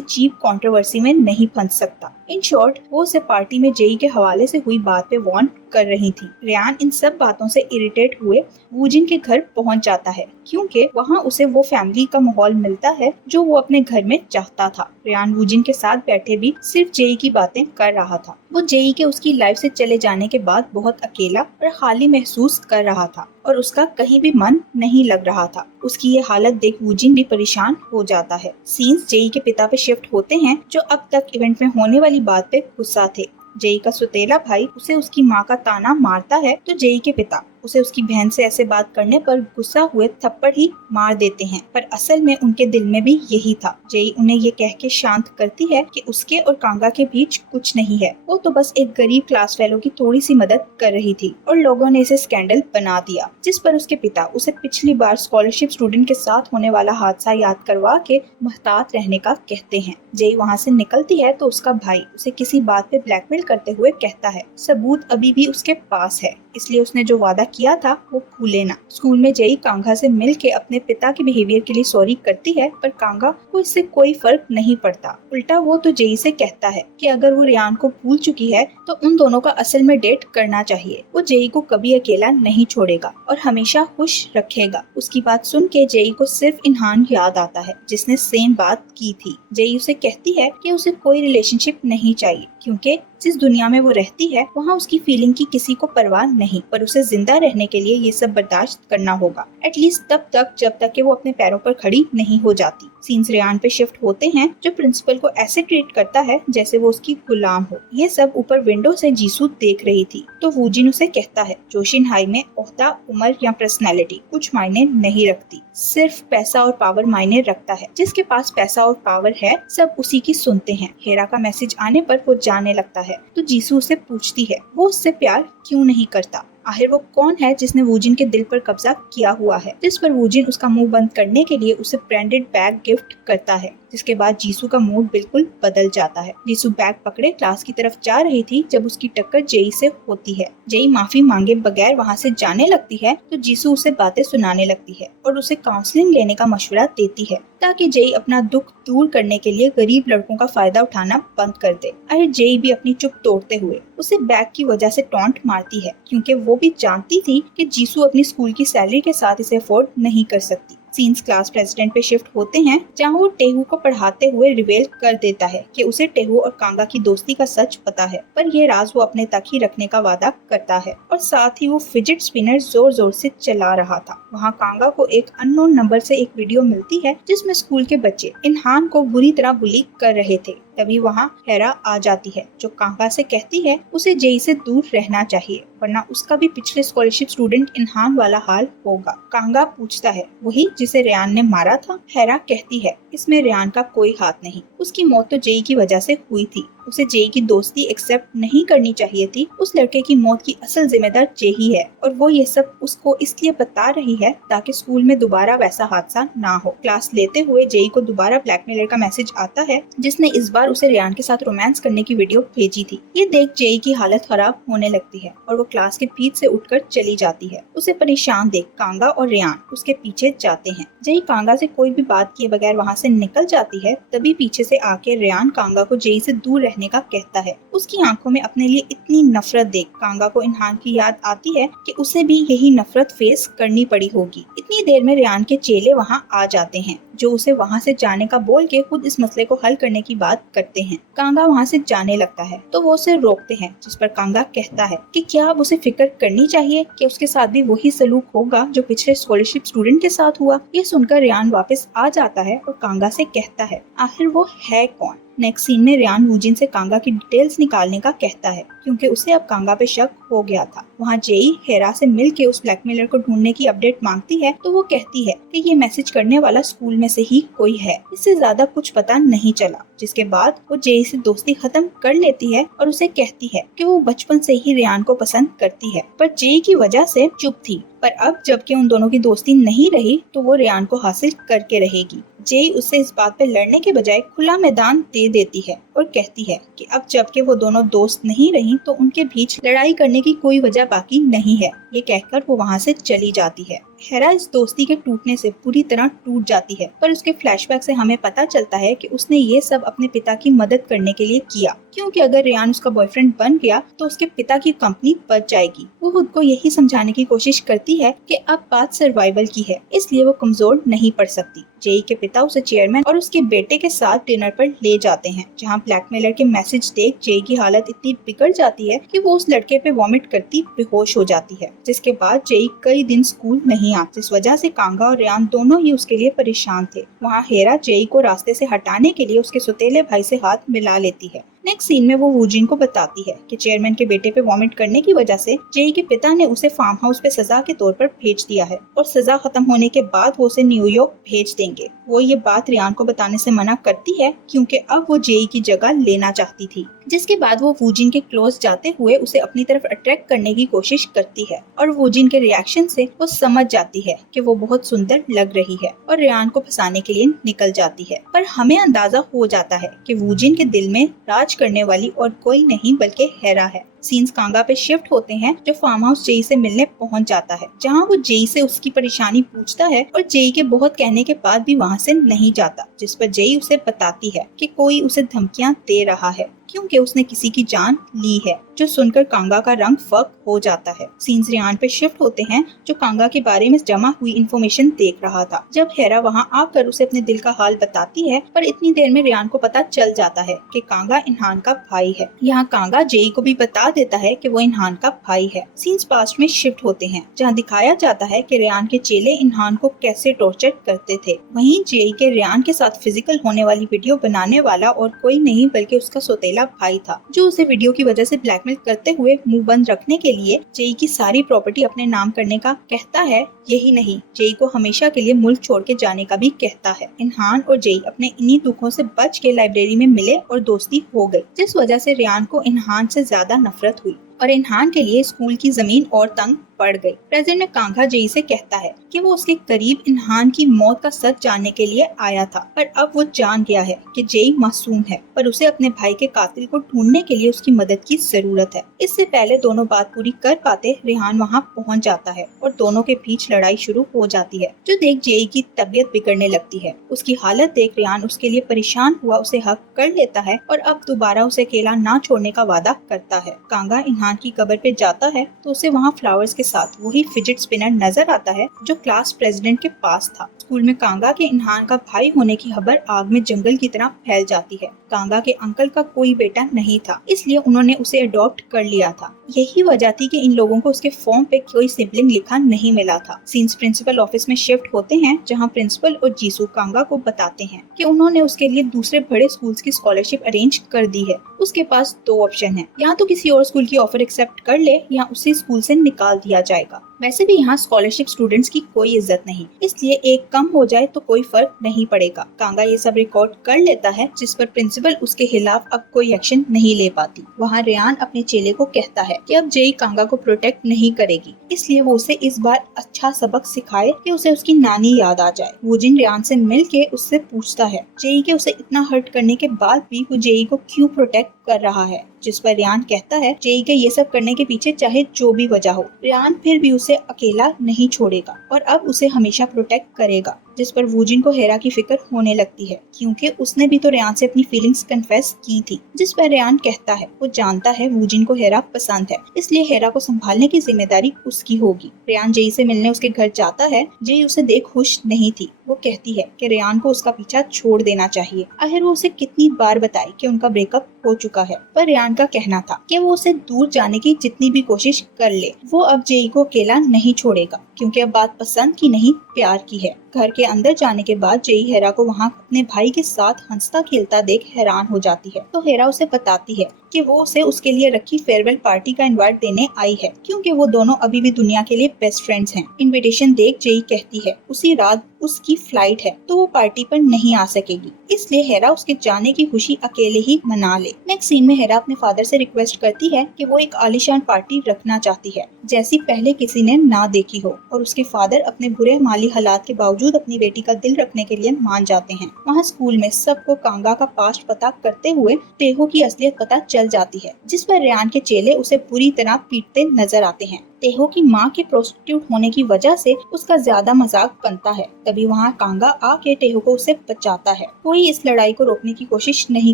चीप कंट्रोवर्सी में नहीं फंस सकता। इन शॉर्ट, वो उसे पार्टी में जेई के हवाले से हुई बात पे वार्न कर रही थी। रेहान इन सब बातों से इरिटेट हुए वूजिन के घर पहुंच जाता है, क्योंकि वहां उसे वो फैमिली का माहौल मिलता है जो वो अपने घर में चाहता था। रेहान वूजिन के साथ बैठे भी सिर्फ जेई की बातें कर रहा था। वो जेई के उसकी लाइफ से चले जाने के बाद बहुत अकेला और खाली महसूस कर रहा था और उसका कहीं भी मन नहीं लग रहा था। उसकी ये हालत देख वूजिन भी परेशान हो जाता है। सीन्स जेई के पिता पे शिफ्ट होते हैं, जो अब तक इवेंट में होने वाली बात पे गुस्सा थे। जेई का सुतेला भाई उसे उसकी माँ का ताना मारता है, तो जेई के पिता उसे उसकी बहन से ऐसे बात करने पर गुस्सा हुए थप्पड़ ही मार देते हैं, पर असल में उनके दिल में भी यही था। जेई उन्हें ये कह के शांत करती है कि उसके और कांगा के बीच कुछ नहीं है, वो तो बस एक गरीब क्लास फेलो की थोड़ी सी मदद कर रही थी और लोगों ने इसे स्कैंडल बना दिया। जिस पर उसके पिता उसे पिछली बार स्कॉलरशिप स्टूडेंट के साथ होने वाला हादसा याद करवा के मुहतात रहने का कहते हैं। जेई वहाँ से निकलती है तो उसका भाई उसे किसी बात पे ब्लैकमेल करते हुए कहता है सबूत अभी भी उसके पास है, इसलिए उसने जो वादा किया था वो भूले ना। स्कूल में जेई कांगा से मिल के अपने पिता के बिहेवियर के लिए सॉरी करती है, पर कांगा को इससे कोई फर्क नहीं पड़ता। उल्टा वो तो जेई से कहता है कि अगर वो रेहान को भूल चुकी है तो उन दोनों का असल में डेट करना चाहिए। वो जेई को कभी अकेला नहीं छोड़ेगा और हमेशा खुश रखेगा। उसकी बात सुन के जेई को सिर्फ इनहान याद आता है, जिसने सेम बात की थी। जेई उसे कहती है कि उसे कोई रिलेशनशिप नहीं चाहिए, क्योंकि जिस दुनिया में वो रहती है वहाँ उसकी फीलिंग की किसी को परवाह नहीं, पर उसे जिंदा रहने के लिए ये सब बर्दाश्त करना होगा, एटलीस्ट तब तक जब तक कि वो अपने पैरों पर खड़ी नहीं हो जाती। सीन्स रेहान पे शिफ्ट होते हैं, जो प्रिंसिपल को ऐसे ट्रीट करता है जैसे वो उसकी गुलाम हो। ये सब ऊपर विंडो से जीसू देख रही थी, तो वूजिन उसे कहता है जोशिन हाई में ओहदा, उम्र या पर्सनैलिटी कुछ मायने नहीं रखती, सिर्फ पैसा और पावर मायने रखता है। जिसके पास पैसा और पावर है सब उसी की सुनते हैं। हेरा का मैसेज आने पर वो जाने लगता है, तो जीसू उसे पूछती है वो उससे प्यार क्यों नहीं करता। आखिर वो कौन है जिसने वूजिन के दिल पर कब्जा किया हुआ है। जिस पर वूजिन उसका मुंह बंद करने के लिए उसे ब्रांडेड बैग गिफ्ट करता है, जिसके बाद जीसू का मूड बिल्कुल बदल जाता है। जीसू बैग पकड़े क्लास की तरफ जा रही थी जब उसकी टक्कर जेई से होती है। जेई माफी मांगे बगैर वहाँ से जाने लगती है, तो जीसू उसे बातें सुनाने लगती है और उसे काउंसलिंग लेने का मशवरा देती है, ताकि जेई अपना दुख दूर करने के लिए गरीब लड़कों का फायदा उठाना बंद कर दे। अरे जेई भी अपनी चुप तोड़ते हुए उसे बैग की वजह से टॉन्ट मारती है, क्योंकि वो भी जानती थी कि जीसू अपनी स्कूल की सैलरी के साथ इसे अफोर्ड नहीं कर सकती। सीन्स क्लास प्रेसिडेंट पे शिफ्ट होते हैं, जहाँ वो टेहू को पढ़ाते हुए रिवेल कर देता है कि उसे टेहू और कांगा की दोस्ती का सच पता है, पर यह राज वो अपने तक ही रखने का वादा करता है। और साथ ही वो फिजिट स्पिनर जोर जोर से चला रहा था। वहाँ कांगा को एक अननोन नंबर से एक वीडियो मिलती है जिसमें स्कूल के बच्चे इनहान को बुरी तरह बुली कर रहे थे। तभी वहाँ हेरा आ जाती है, जो कांगा से कहती है उसे जेई से दूर रहना चाहिए, वरना उसका भी पिछले स्कॉलरशिप स्टूडेंट इनहान वाला हाल होगा। कांगा पूछता है वही जिसे रेहान ने मारा था। हेरा कहती है इसमें रेहान का कोई हाथ नहीं, उसकी मौत तो जेई की वजह से हुई थी। उसे जेई की दोस्ती एक्सेप्ट नहीं करनी चाहिए थी। उस लड़के की मौत की असल जिम्मेदार जेई है और वो ये सब उसको इसलिए बता रही है ताकि स्कूल में दोबारा वैसा हादसा ना हो। क्लास लेते हुए जेई को दोबारा ब्लैकमेलर का मैसेज आता है, जिसने इस बार उसे रेहान के साथ रोमांस करने की वीडियो भेजी थी। ये देख जेई की हालत खराब होने लगती है और वो क्लास के बीच से उठकर चली जाती है। उसे परेशान देख कांगा और रेहान उसके पीछे जाते हैं। जेई कांगा से कोई भी बात किए बगैर वहाँ से निकल जाती है, तभी पीछे से आके रेहान कांगा को जेई से दूर रहने का कहता है। उसकी आंखों में अपने लिए इतनी नफरत देख कांगा को इनहान की याद आती है कि उसे भी यही नफरत फेस करनी पड़ी होगी। इतनी देर में रेहान के चेले वहाँ आ जाते हैं, जो उसे वहाँ से जाने का बोल के खुद इस मसले को हल करने की बात करते हैं। कांगा वहाँ से जाने लगता है तो वो उसे रोकते हैं, जिस पर कांगा कहता है कि क्या अब उसे फिक्र करनी चाहिए कि उसके साथ भी वही सलूक होगा जो पिछले स्कॉलरशिप स्टूडेंट के साथ हुआ। ये सुनकर रेहान वापस आ जाता है और कांगा से कहता है आखिर वो है कौन। नेक्स्ट सीन में रियान वूजिन से कांगा की डिटेल्स निकालने का कहता है क्योंकि उसे अब कांगा पे शक हो गया था। वहाँ जेई हेरा से मिलके उस ब्लैकमेलर को ढूंढने की अपडेट मांगती है तो वो कहती है कि ये मैसेज करने वाला स्कूल में से ही कोई है, इससे ज्यादा कुछ पता नहीं चला। जिसके बाद वो जेई से दोस्ती खत्म कर लेती है और उसे कहती है कि वो बचपन से ही रियान को पसंद करती है पर जेई की वजह से चुप थी, पर अब जबकि उन दोनों की दोस्ती नहीं रही तो वो रियान को हासिल करके रहेगी। जेई उससे इस बात पे लड़ने के बजाय खुला मैदान दे देती है और कहती है कि अब जबकि वो दोनों दोस्त नहीं रही तो उनके बीच लड़ाई करने की कोई वजह बाकी नहीं है। ये कहकर वो वहाँ से चली जाती है। हेरा इस दोस्ती के टूटने से पूरी तरह टूट जाती है, पर उसके फ्लैशबैक से हमें पता चलता है कि उसने ये सब अपने पिता की मदद करने के लिए किया, क्योंकि अगर रियान उसका बॉयफ्रेंड बन गया तो उसके पिता की कंपनी बच जाएगी। वो खुद को यही समझाने की कोशिश करती है कि अब बात सर्वाइवल की है, इसलिए वो कमजोर नहीं पड़ सकती। जेई के पिता उसे चेयरमैन और उसके बेटे के साथ डिनर पर ले जाते हैं, जहां ब्लैकमेलर के मैसेज देख जेई की हालत इतनी बिगड़ जाती है कि वो उस लड़के पे वॉमिट करती बेहोश हो जाती है। जिसके बाद जेई कई दिन स्कूल नहीं आती, जिस वजह से कांगा और रियान दोनों ही उसके लिए परेशान थे। वहाँ हेरा जेई को रास्ते से हटाने के लिए उसके सौतेले भाई से हाथ मिला लेती है। नेक्स्ट सीन में वो वूजिन को बताती है कि चेयरमैन के बेटे पे वॉमिट करने की वजह से जेई के पिता ने उसे फार्म हाउस पे सजा के तौर पर भेज दिया है और सजा खत्म होने के बाद वो उसे न्यूयॉर्क भेज देंगे। वो ये बात रियान को बताने से मना करती है क्योंकि अब वो जेई की जगह लेना चाहती थी। जिसके बाद वो वूजिन के क्लोज जाते हुए उसे अपनी तरफ अट्रैक्ट करने की कोशिश करती है और वूजिन के रिएक्शन से वो समझ जाती है कि वो बहुत सुंदर लग रही है और रियान को फंसाने के लिए निकल जाती है। पर हमें अंदाजा हो जाता है कि वूजिन के दिल में राज करने वाली और कोई नहीं बल्कि हेरा है। सीन्स कांगा पे शिफ्ट होते हैं जो फार्म हाउस जेई से मिलने पहुंच जाता है, जहां वो जेई से उसकी परेशानी पूछता है और जेई के बहुत कहने के बाद भी वहां से नहीं जाता, जिस पर जेई उसे बताती है कि कोई उसे धमकियां दे रहा है क्योंकि उसने किसी की जान ली है, जो सुनकर कांगा का रंग फक हो जाता है। सीन्स रियान पे शिफ्ट होते हैं जो कांगा के बारे में जमा हुई इंफॉर्मेशन देख रहा था। जब हेरा वहां आकर उसे अपने दिल का हाल बताती है, पर इतनी देर में रियान को पता चल जाता है कि कांगा इन्हान का भाई है। यहाँ कांगा जेई को भी बता देता है कि वो इन्हान का भाई है। सीन्स पास्ट में शिफ्ट होते हैं जहाँ दिखाया जाता है कि रियान के चेले इन्हान को कैसे टॉर्चर करते थे। वहीं जेई के रियान के साथ फिजिकल होने वाली वीडियो बनाने वाला और कोई नहीं बल्कि उसका सौतेला भाई था, जो उसे वीडियो की वजह से ब्लैकमेल करते हुए मुंह बंद रखने के लिए जेई की सारी प्रॉपर्टी अपने नाम करने का कहता है। यही नहीं, जेई को हमेशा के लिए मुल्क छोड़ के जाने का भी कहता है। इन्हान और जेई अपने इन्हीं दुखों से बच के लाइब्रेरी में मिले और दोस्ती हो गई, जिस वजह से रियान को इन्हान से ज्यादा नफरत हुई और इन्हान के लिए स्कूल की जमीन और तंग पड़ गई। प्रेजेंट में कांगा जेई से कहता है कि वो उसके करीब इन्हान की मौत का सच जानने के लिए आया था, पर अब वो जान गया है कि जेई मासूम है, पर उसे अपने भाई के कातिल को ढूंढने के लिए उसकी मदद की जरूरत है। इससे पहले दोनों बात पूरी कर पाते रिहान वहाँ पहुँच जाता है और दोनों के बीच लड़ाई शुरू हो जाती है, जो देख जेई की तबीयत बिगड़ने लगती है। उसकी हालत देख रिहान उसके लिए परेशान हुआ उसे हक कर लेता है और अब दोबारा उसे अकेला ना छोड़ने का वादा करता है। कांगा इन्हान की कब्र पे जाता है तो उसे वहाँ फ्लावर्स के साथ वही फिजिट स्पिनर नजर आता है जो क्लास प्रेसिडेंट के पास था। स्कूल में कांगा के इन्हान का भाई होने की खबर आग में जंगल की तरह फैल जाती है। कांगा के अंकल का कोई बेटा नहीं था, इसलिए उन्होंने उसे अडॉप्ट कर लिया था। यही वजह थी कि इन लोगों को उसके फॉर्म पे कोई सिबलिंग लिखा नहीं मिला था। सीन्स प्रिंसिपल ऑफिस में शिफ्ट होते हैं जहां प्रिंसिपल और जीसू कांगा को बताते हैं कि उन्होंने उसके लिए दूसरे बड़े स्कूल्स की स्कॉलरशिप अरेंज कर दी है। उसके पास दो ऑप्शन है, या तो किसी और स्कूल की ऑफर एक्सेप्ट कर ले या उसे स्कूल से निकाल दिया जाएगा। वैसे भी यहाँ स्कॉलरशिप स्टूडेंट्स की कोई इज्जत नहीं, इसलिए एक कम हो जाए तो कोई फर्क नहीं पड़ेगा। कांगा ये सब रिकॉर्ड कर लेता है, जिस पर प्रिंसिपल उसके खिलाफ अब कोई एक्शन नहीं ले पाती। वहाँ रियान अपने चेले को कहता है कि अब जेई कांगा को प्रोटेक्ट नहीं करेगी, इसलिए वो उसे इस बार अच्छा सबक सिखाए कि उसे उसकी नानी याद आ जाए। वूजिन रियान से मिल के उससे पूछता है जेई के उसे इतना हर्ट करने के बाद भी वो जेई को क्यों प्रोटेक्ट कर रहा है, जिस पर रियान कहता है जेई के ये सब करने के पीछे चाहे जो भी वजह हो, रियान फिर भी उसे अकेला नहीं छोड़ेगा और अब उसे हमेशा प्रोटेक्ट करेगा। जिस पर वूजिन को हेरा की फिक्र होने लगती है, क्योंकि उसने भी तो रियान से अपनी फीलिंग्स कन्फेस की थी। जिस पर रियान कहता है वो जानता है वूजिन को हेरा पसंद है, इसलिए हेरा को संभालने की जिम्मेदारी उसकी होगी। रियान जेई से मिलने उसके घर जाता है। जेई उसे देख खुश नहीं थी। वो कहती है कि रियान को उसका पीछा छोड़ देना चाहिए। आखिर वो उसे कितनी बार बताए कि उनका ब्रेकअप हो चुका है, पर रियान का कहना था कि वो उसे दूर जाने की जितनी भी कोशिश कर ले, वो अब जेई को अकेला नहीं छोड़ेगा। क्योंकि अब बात पसंद की नहीं प्यार की है। घर के अंदर जाने के बाद जेई हेरा को वहाँ अपने भाई के साथ हंसता खेलता देख हैरान हो जाती है। तो हेरा उसे बताती है कि वो उसे उसके लिए रखी फेयरवेल पार्टी का इनवाइट देने आई है, क्योंकि वो दोनों अभी भी दुनिया के लिए बेस्ट फ्रेंड्स हैं। इनविटेशन देख जेई कहती है उसी रात उसकी फ्लाइट है तो वो पार्टी पर नहीं आ सकेगी, इसलिए हेरा उसके जाने की खुशी अकेले ही मना ले। नेक्स्ट सीन में हेरा अपने फादर से रिक्वेस्ट करती है कि वो एक आलीशान पार्टी रखना चाहती है जैसी पहले किसी ने ना देखी हो, और उसके फादर अपने बुरे माली हालात के बावजूद अपनी बेटी का दिल रखने के लिए मान जाते हैं। वहाँ स्कूल में सबको कांगा का पास्ट पता करते हुए टेहो की असलियत पता चल जाती है, जिस पर रेयान के चेले उसे बुरी तरह पीटते नजर आते हैं। टेहो की मां के प्रोस्टिट्यूट होने की वजह से उसका ज्यादा मजाक बनता है। तभी वहाँ कांगा आके टेहो को उसे बचाता है। कोई इस लड़ाई को रोकने की कोशिश नहीं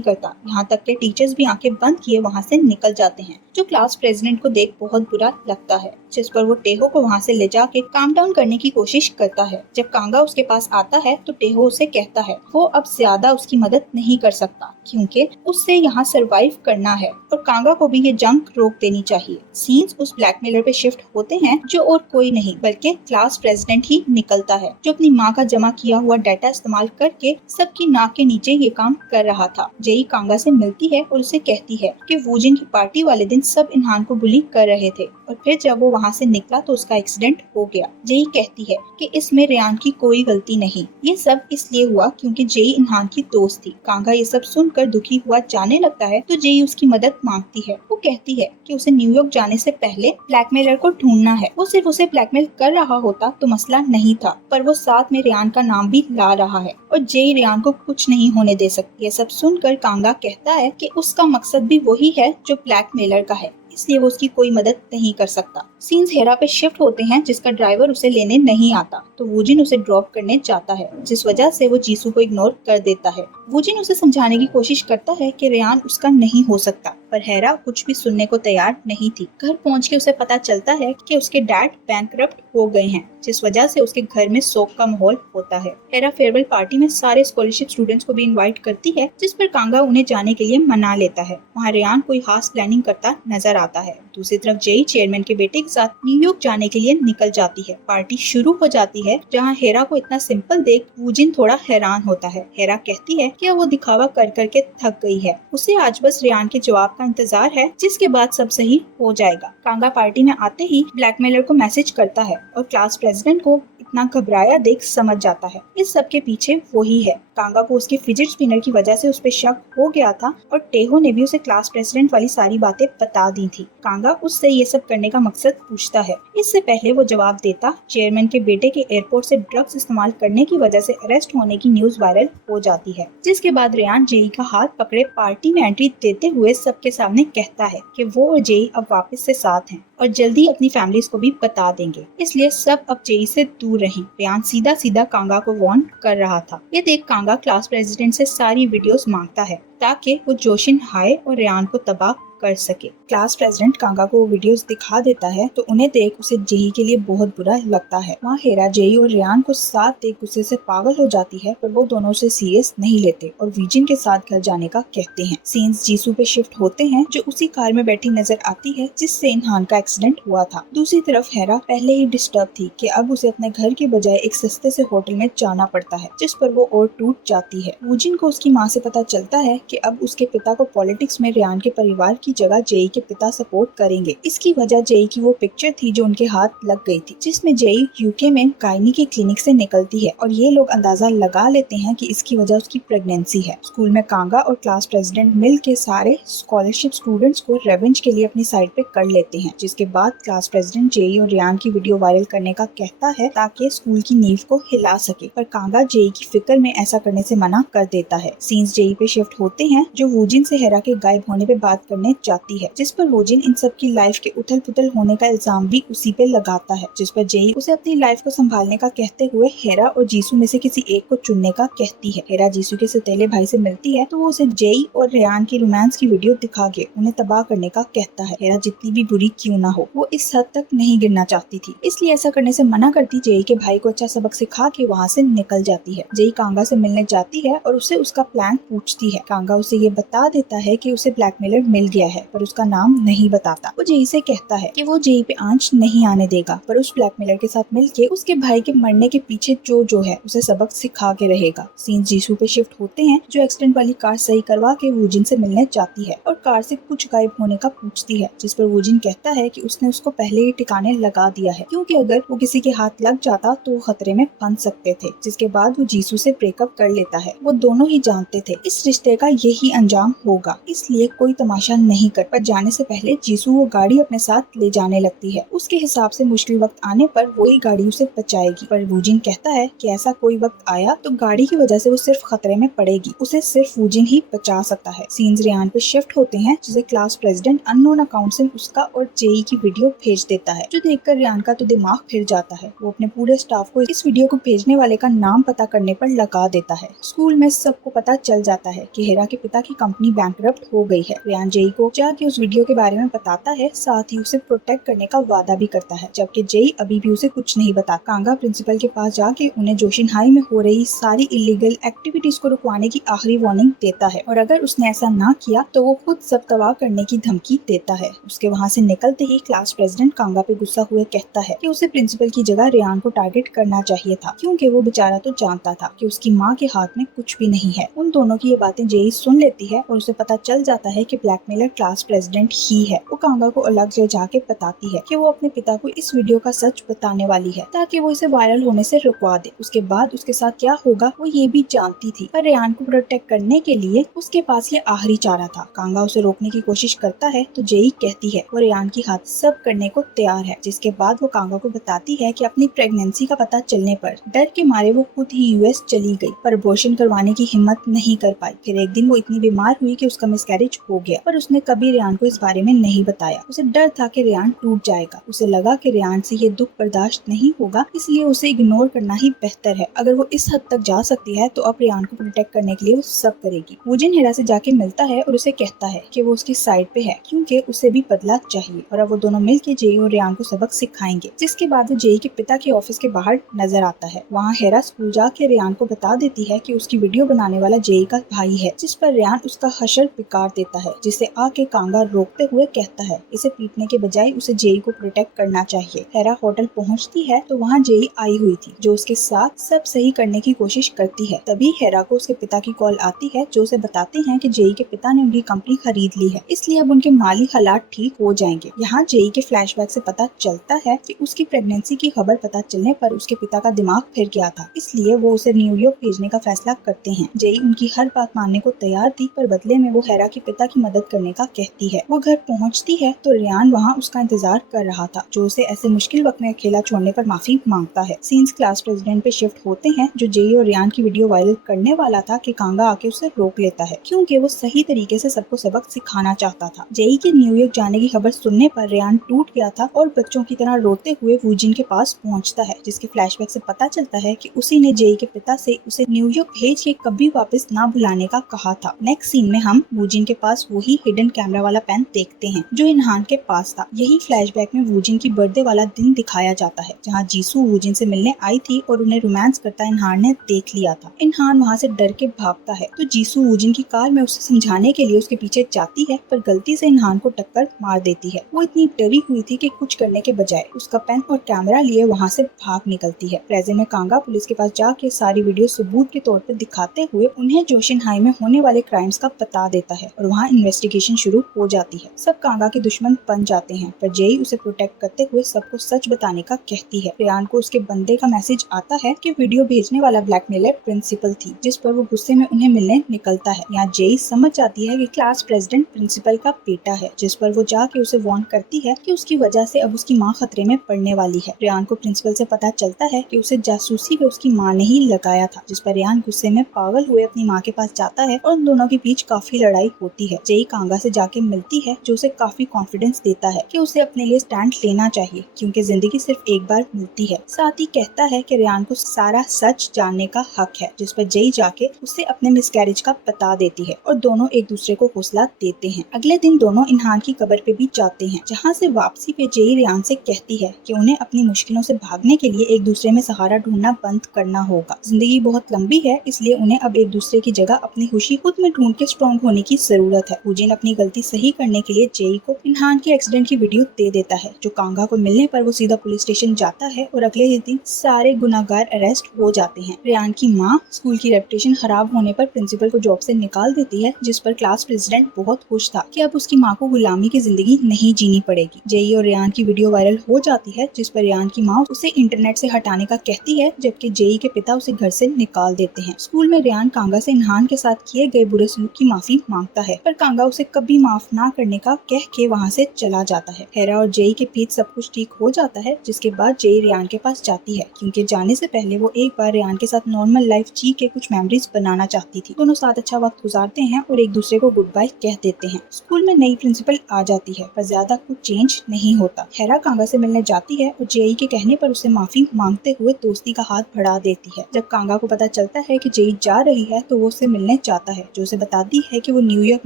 करता, यहाँ तक के टीचर्स भी आंखें बंद किए वहाँ से निकल जाते हैं, जो क्लास प्रेसिडेंट को देख बहुत बुरा लगता है, जिस पर वो टेहो को वहाँ से ले जाके काम डाउन करने की कोशिश करता है। जब कांगा उसके पास आता है तो टेहो उसे कहता है वो अब ज्यादा उसकी मदद नहीं कर सकता क्योंकि उससे यहाँ सरवाइव करना है और कांगा को भी ये जंग रोक देनी चाहिए। सीन्स उस ब्लैकमेलर पे शिफ्ट होते हैं जो और कोई नहीं बल्कि क्लास प्रेसिडेंट ही निकलता है, जो अपनी माँ का जमा किया हुआ डाटा इस्तेमाल करके सबकी नाक के नीचे ये काम कर रहा था। जेई कांगा से मिलती है और उसे कहती है कि वूजिन की पार्टी वाले दिन सब इन्हान को बुली कर रहे थे और फिर जब वो वहाँ से निकला तो उसका एक्सीडेंट हो गया। जेई कहती है कि इसमें रेयान की कोई गलती नहीं, ये सब इसलिए हुआ क्योंकि जेई इन्हान की दोस्त थी। कांगा ये सब सुनकर दुखी हुआ जाने लगता है तो जेई उसकी मदद मांगती है। वो कहती है कि उसे न्यूयॉर्क जाने से पहले ब्लैकमेलर को ढूंढना है। वो सिर्फ उसे ब्लैकमेल कर रहा होता तो मसला नहीं था, पर वो साथ में रेयान का नाम भी ला रहा है और जेई रेयान को कुछ नहीं होने दे सकती। ये सब सुनकर कांगा कहता है कि उसका मकसद भी वही है जो ब्लैकमेलर का है, इसलिए वो उसकी कोई मदद नहीं कर सकता। सीन्स हेरा पे शिफ्ट होते हैं जिसका ड्राइवर उसे लेने नहीं आता तो वूजिन उसे ड्रॉप करने जाता है, जिस वजह से वो जीसू को इग्नोर कर देता है। वूजिन उसे समझाने की कोशिश करता है कि रेयान उसका नहीं हो सकता, पर हेरा कुछ भी सुनने को तैयार नहीं थी। घर पहुंच के उसे पता चलता है कि उसके डैड बैंकरप्ट हो गए हैं, जिस वजह से उसके घर में शोक का माहौल होता है। हेरा फेयरवेल पार्टी में सारे स्कॉलरशिप स्टूडेंट्स को भी इनवाइट करती है, जिस पर कांगा उन्हें जाने के लिए मना लेता है। वहाँ रेयान कोई खास प्लानिंग करता नजर आता है। दूसरी तरफ जेई चेयरमैन के बेटे के साथ न्यूयॉर्क जाने के लिए निकल जाती है। पार्टी शुरू हो जाती है जहाँ हेरा को इतना सिंपल देख वूजिन थोड़ा हैरान होता है। हेरा कहती है कि वो दिखावा कर करके थक गई है, उसे आज बस रेयान के जवाब का इंतजार है, जिसके बाद सब सही हो जाएगा। कांगा पार्टी में आते ही ब्लैकमेलर को मैसेज करता है और क्लास प्रेसिडेंट को इतना घबराया देख समझ जाता है इस सब के पीछे वही है। कांगा को उसके फिजिट स्पिनर की वजह से उस पर शक हो गया था और टेहो ने भी उसे क्लास प्रेसिडेंट वाली सारी बातें बता दी थी। कांगा उससे ये सब करने का मकसद पूछता है। इससे पहले वो जवाब देता, चेयरमैन के बेटे के एयरपोर्ट से ड्रग्स इस्तेमाल करने की वजह से अरेस्ट होने की न्यूज वायरल हो जाती है, जिसके बाद रेयान जेई का हाथ पकड़े पार्टी में एंट्री देते हुए सबके सामने कहता है कि वो और जेई अब वापस से साथ हैं और जल्दी अपनी फैमिलीज को भी बता देंगे, इसलिए सब अब जेई से दूर रहें। रेयान सीधा सीधा कांगा को वार्न कर रहा था। ये देख कांगा क्लास प्रेसिडेंट से सारी वीडियोस मांगता है ताकि वो जोशिन हाय और रेयान को तबाह कर सके। क्लास प्रेसिडेंट कांगा को वीडियोस दिखा देता है तो उन्हें देख उसे जेई के लिए बहुत बुरा लगता है। वहाँ हेरा जेई और रेयान को साथ देख गुस्से से पागल हो जाती है, पर वो दोनों से सीरियस नहीं लेते और वीजिन के साथ घर जाने का कहते हैं। सीन्स जीसू पे शिफ्ट होते हैं जो उसी कार में बैठी नजर आती है जिससे इन्हान का एक्सीडेंट हुआ था। दूसरी तरफ हेरा पहले ही डिस्टर्ब थी कि अब उसे अपने घर के बजाय एक सस्ते से होटल में जाना पड़ता है, जिस पर वो और टूट जाती है। वूजिन को उसकी माँ से पता चलता है कि अब उसके पिता को पॉलिटिक्स में रेयान के परिवार की जगह जेई के पिता सपोर्ट करेंगे। इसकी वजह जेई की वो पिक्चर थी जो उनके हाथ लग गई थी, जिसमें जेई यूके में गायनी के क्लिनिक से निकलती है और ये लोग अंदाजा लगा लेते हैं कि इसकी वजह उसकी प्रेगनेंसी है। स्कूल में कांगा और क्लास प्रेसिडेंट मिल के सारे स्कॉलरशिप स्टूडेंट्स को रेवेंज के लिए अपनी साइड पे कर लेते हैं, जिसके बाद क्लास प्रेसिडेंट जेई और रेयान की वीडियो वायरल करने का कहता है ताकि स्कूल की नींव को हिला सके, पर कांगा जेई की फिक्र में ऐसा करने से मना कर देता है। सीन्स जेई पे शिफ्ट होते हैं जो वूजिन से हेरा के गायब होने पे बात करने जाती है, जिस पर वूजिन इन सब की लाइफ के उथल पुथल होने का इल्जाम भी उसी पे लगाता है, जिस पर जेई उसे अपनी लाइफ को संभालने का कहते हुए हेरा और जीसू में से किसी एक को चुनने का कहती है। हेरा जीसू के सौतेले भाई से मिलती है तो वो उसे जेई और रेयान की रोमांस की वीडियो दिखा के उन्हें तबाह करने का कहता है। हेरा जितनी भी बुरी क्यों ना हो वो इस हद तक नहीं गिरना चाहती थी, इसलिए ऐसा करने से मना करती जेई के भाई को अच्छा सबक सिखा के वहाँ से निकल जाती है। जेई कांगा से मिलने जाती है और उसे उसका प्लान पूछती है। कांगा उसे ये बता देता है कि उसे ब्लैकमेलर मिल गया है पर उसका नाम नहीं बताता। वो जेई से कहता है कि वो जेई पे आंच नहीं आने देगा, पर उस ब्लैकमेलर के साथ मिलके उसके भाई के मरने के पीछे जो है उसे सबक सिखा के रहेगा। सीन जीसू पे शिफ्ट होते हैं जो एक्सीडेंट वाली कार सही करवा के वूजिन से मिलने जाती है और कार से कुछ गायब होने का पूछती है, जिस पर वूजिन कहता है कि उसने उसको पहले ही ठिकाने लगा दिया है क्योंकि अगर वो किसी के हाथ लग जाता तो वो खतरे में फंस सकते थे। जिसके बाद वो जीसू से ब्रेकअप कर लेता है। वो दोनों ही जानते थे इस रिश्ते का यही अंजाम होगा, इसलिए कोई तमाशा नहीं कर। पर जाने से पहले जीसू वो गाड़ी अपने साथ ले जाने लगती है। उसके हिसाब से मुश्किल वक्त आने पर वही गाड़ी उसे बचाएगी, पर वूजिन कहता है कि ऐसा कोई वक्त आया तो गाड़ी की वजह से वो सिर्फ खतरे में पड़ेगी, उसे सिर्फ वूजिन ही बचा सकता है। सीन्स रियान पे शिफ्ट होते हैं जिसे क्लास प्रेसिडेंट अननोन अकाउंट से उसका और जेई की वीडियो भेज देता है, जो देखकर रियान का तो दिमाग फिर जाता है। वो अपने पूरे स्टाफ को इस वीडियो को भेजने वाले का नाम पता करने पर लगा देता है। स्कूल में सबको पता चल जाता है कि हेरा के पिता की कंपनी बैंकरप्ट हो गई है। रियान जेई को जाके उस वीडियो के बारे में बताता है, साथ ही उसे प्रोटेक्ट करने का वादा भी करता है, जबकि जेई अभी भी उसे कुछ नहीं बता। कांगा प्रिंसिपल के पास जाके उन्हें जोशिनहाई में हो रही सारी इलीगल एक्टिविटीज को रुकवाने की आखिरी वार्निंग देता है और अगर उसने ऐसा ना किया तो वो खुद सब तबाह करने की धमकी देता है। उसके वहाँ से निकलते ही क्लास प्रेसिडेंट कांगा पे गुस्सा हुए कहता है कि उसे प्रिंसिपल की जगह रियान को टारगेट करना चाहिए था, क्योंकि वो बेचारा तो जानता था कि उसकी माँ के हाथ में कुछ भी नहीं है। उन दोनों की ये बातें जेई सुन लेती है और उसे पता चल जाता है कि ब्लैकमेलर क्लास प्रेसिडेंट ही है। वो कांगा को अलग ले जाके बताती है कि वो अपने पिता को इस वीडियो का सच बताने वाली है ताकि वो इसे वायरल होने से रुकवा दे। उसके बाद उसके साथ क्या होगा वो ये भी जानती थी, पर रियान को प्रोटेक्ट करने के लिए उसके पास ये आखिरी चारा था। कांगा उसे रोकने की कोशिश करता है तो जेई कहती है वो रियान की हाथ सब करने को तैयार है, जिसके बाद वो कांगा को बताती है कि अपनी प्रेगनेंसी का पता चलने पर डर के मारे वो खुद ही यूएस चली गई, पर अबॉर्शन करवाने की हिम्मत नहीं कर पाई। फिर एक दिन वो इतनी बीमार हुई कि उसका मिसकैरेज हो गया, पर उसने कभी रियान को इस बारे में नहीं बताया। उसे डर था कि रियान टूट जाएगा। उसे लगा कि रियान से ये दुख बर्दाश्त नहीं होगा, इसलिए उसे इग्नोर करना ही बेहतर है। अगर वो इस हद तक जा सकती है तो अब रियान को प्रोटेक्ट करने के लिए वो सब करेगी। वूजिन हेरा से जाके मिलता है और उसे कहता है कि वो उसकी साइड पे है क्योंकि उसे भी बदला चाहिए, और अब वो दोनों मिलके जेई और रियान को सबक सिखाएंगे। जिसके बाद वो जेई के पिता के ऑफिस के बाहर नजर आता है। वहाँ हेरा स्कूल जाके रियान को बता देती है कि उसकी वीडियो बनाने वाला जेई का भाई है, जिस पर रियान उसका हशर पिकार देता है, जिसे आके कांगा रोकते हुए कहता है इसे पीटने के बजाय उसे जेई को प्रोटेक्ट करना चाहिए। हेरा होटल पहुँचती है तो वहाँ जेई आई हुई थी, जो उसके साथ सब सही करने की कोशिश करती है। तभी हेरा को उसके पिता की कॉल आती है, जो उसे बताते हैं कि जेई के पिता ने उनकी कंपनी खरीद ली है, इसलिए अब उनके माली हालात ठीक हो जाएंगे। यहाँ जेई के फ्लैशबैक से पता चलता है कि उसकी प्रेगनेंसी की खबर पता चलने पर उसके पिता का दिमाग फिर गया था, इसलिए वो उसे न्यूयॉर्क भेजने का फैसला करते हैं। जेई उनकी हर बात मानने को तैयार थी, पर बदले में वो हेरा के पिता की मदद करने का कहती है। वो घर पहुँचती है तो रियान वहाँ उसका इंतजार कर रहा था, जो उसे ऐसे मुश्किल वक्त में अकेला छोड़ने पर माफी मांगता है। सीन्स क्लास प्रेसिडेंट पे शिफ्ट होते हैं, जो जेई और रियान की वीडियो वायरल करने वाला था कि कांगा आके उसे रोक लेता है, क्योंकि वो सही तरीके से सबको सबक सिखाना चाहता था। जेई के न्यूयॉर्क जाने की खबर सुनने पर रियान टूट गया था और बच्चों की तरह रोते हुए वूजिन के पास पहुंचता है, जिसके फ्लैशबैक से पता चलता है कि उसी ने जेई के पिता से उसे न्यूयॉर्क भेज के कभी वापस ना बुलाने का कहा था। नेक्स्ट सीन में हम वूजिन के पास वही हिडन कैमरा वाला पेन देखते हैं जो इनहान के पास था। यही फ्लैशबैक में वूजिन की बर्थडे वाला दिन दिखाया जाता है, जहाँ जीसू वूजिन से मिलने आई थी और उन्हें रोमांस करता इनहान ने देख लिया था। इनहान वहाँ से डर के भागता है तो जीसू वूजिन की कार में उसे समझाने के लिए उसके पीछे जाती है, पर गलती से इनहान को टक्कर मार देती है। वो इतनी डरी हुई थी कि कुछ करने के बजाय उसका पेन और कैमरा लिए वहाँ से भाग निकलती है। प्रेजेंट में कांगा पुलिस के पास जाके सारी वीडियो सबूत के तौर पर दिखाते हुए उन्हें जोशिनहाई में होने वाले क्राइम्स का बता देता है और वहाँ इन्वेस्टिगेशन शुरू हो जाती है। सब कांगा के दुश्मन बन जाते हैं, पर जेई उसे प्रोटेक्ट करते हुए सबको सच बताने का कहती है। रियान को उसके बंदे का मैसेज आता है कि वीडियो भेजने वाला ब्लैकमेलर प्रिंसिपल थी, जिस पर वो गुस्से में उन्हें मिलने निकलता है। यहाँ जेई समझ जाती है कि क्लास प्रेसिडेंट प्रिंसिपल का बेटा है, जिस पर वो जाके उसे वार्न करती है कि उसकी वजह से अब उसकी माँ खतरे में पड़ने वाली है। रियान को प्रिंसिपल से पता चलता है कि उसे जासूसी पे उसकी माँ ने ही लगाया था, जिस पर रियान गुस्से में पागल हुए अपनी माँ के पास जाता है और उन दोनों के बीच काफी लड़ाई होती है। जेई कांगा से जाके मिलती है, जो उसे काफी कॉन्फिडेंस देता है कि उसे अपने लिए स्टैंड लेना चाहिए, क्योंकि जिंदगी सिर्फ एक बार मिलती है। साथ ही कहता है कि रियान को सारा सच जानने का हक है, जिस पर जेई जाके उसे अपने मिसकैरेज का बता देती है और दोनों एक दूसरे को हौसला देते हैं। अगले दिन दोनों इनहान की कब्र पे भी जाते हैं, जहाँ से वापसी पे जेई रियान से कहती है कि उन्हें अपनी मुश्किलों से भागने के लिए एक दूसरे में सहारा ढूंढना बंद करना होगा। जिंदगी बहुत लंबी है, इसलिए उन्हें अब एक दूसरे की जगह अपनी खुशी खुद में ढूंढ के स्ट्रॉन्ग होने की जरूरत है। वूजिन अपनी गलती सही करने के लिए जेई को इनहान के एक्सीडेंट की वीडियो दे देता है। जो कांगा को मिलने पर वो सीधा पुलिस स्टेशन जाता है और अगले ही दिन सारे गुनाहगार अरेस्ट हो जाते हैं। रेयान की माँ स्कूल की रेपुटेशन खराब होने पर प्रिंसिपल को जॉब से निकाल देती है, जिस पर क्लास प्रेसिडेंट बहुत खुश था कि अब उसकी माँ को गुलामी की जिंदगी नहीं जीनी पड़ेगी। जेई और रेयान की वीडियो वायरल हो जाती है, जिस पर रेयान की माँ उसे इंटरनेट से हटाने का कहती है, जबकि जेई के पिता उसे घर से निकाल देते हैं। स्कूल में रेयान कांगा से इनहान के साथ किए गए बुरे सलूक की माफी मांगता है, पर कांगा उसे कभी माफ ना करने का कह के वहाँ से चला जाता है। हेरा और जेई के बीच सब कुछ ठीक हो जाता है, जिसके बाद जेई रेयान के पास जाती है, क्योंकि जाने से पहले वो एक बार रेयान के साथ नॉर्मल लाइफ जी के कुछ मेमोरीज बनाना चाहती थी। दोनों साथ अच्छा वक्त गुजारते हैं और एक दूसरे को गुड बाय कह देते हैं। स्कूल में नई प्रिंसिपल आ जाती है, पर ज्यादा कुछ चेंज नहीं होता। हेरा कांगा से मिलने जाती है और जेई के कहने पर उससे माफी मांगते हुए दोस्ती का हाथ बढ़ा देती है। जब कांगा को पता चलता है कि जेई जा रही है तो वो उससे मिलने चाहता है, जो उसे बताती है कि वो न्यूयॉर्क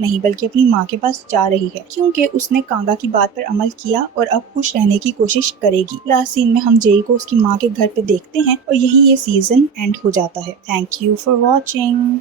नहीं बल्कि अपनी माँ के पास जा रही है, क्योंकि उसने कांगा की बात पर अमल किया और अब खुश रहने की कोशिश करेगी। लास्ट सीन में हम जेई को उसकी माँ के घर पे देखते हैं और यही ये सीजन एंड हो जाता है। Thank you for watching.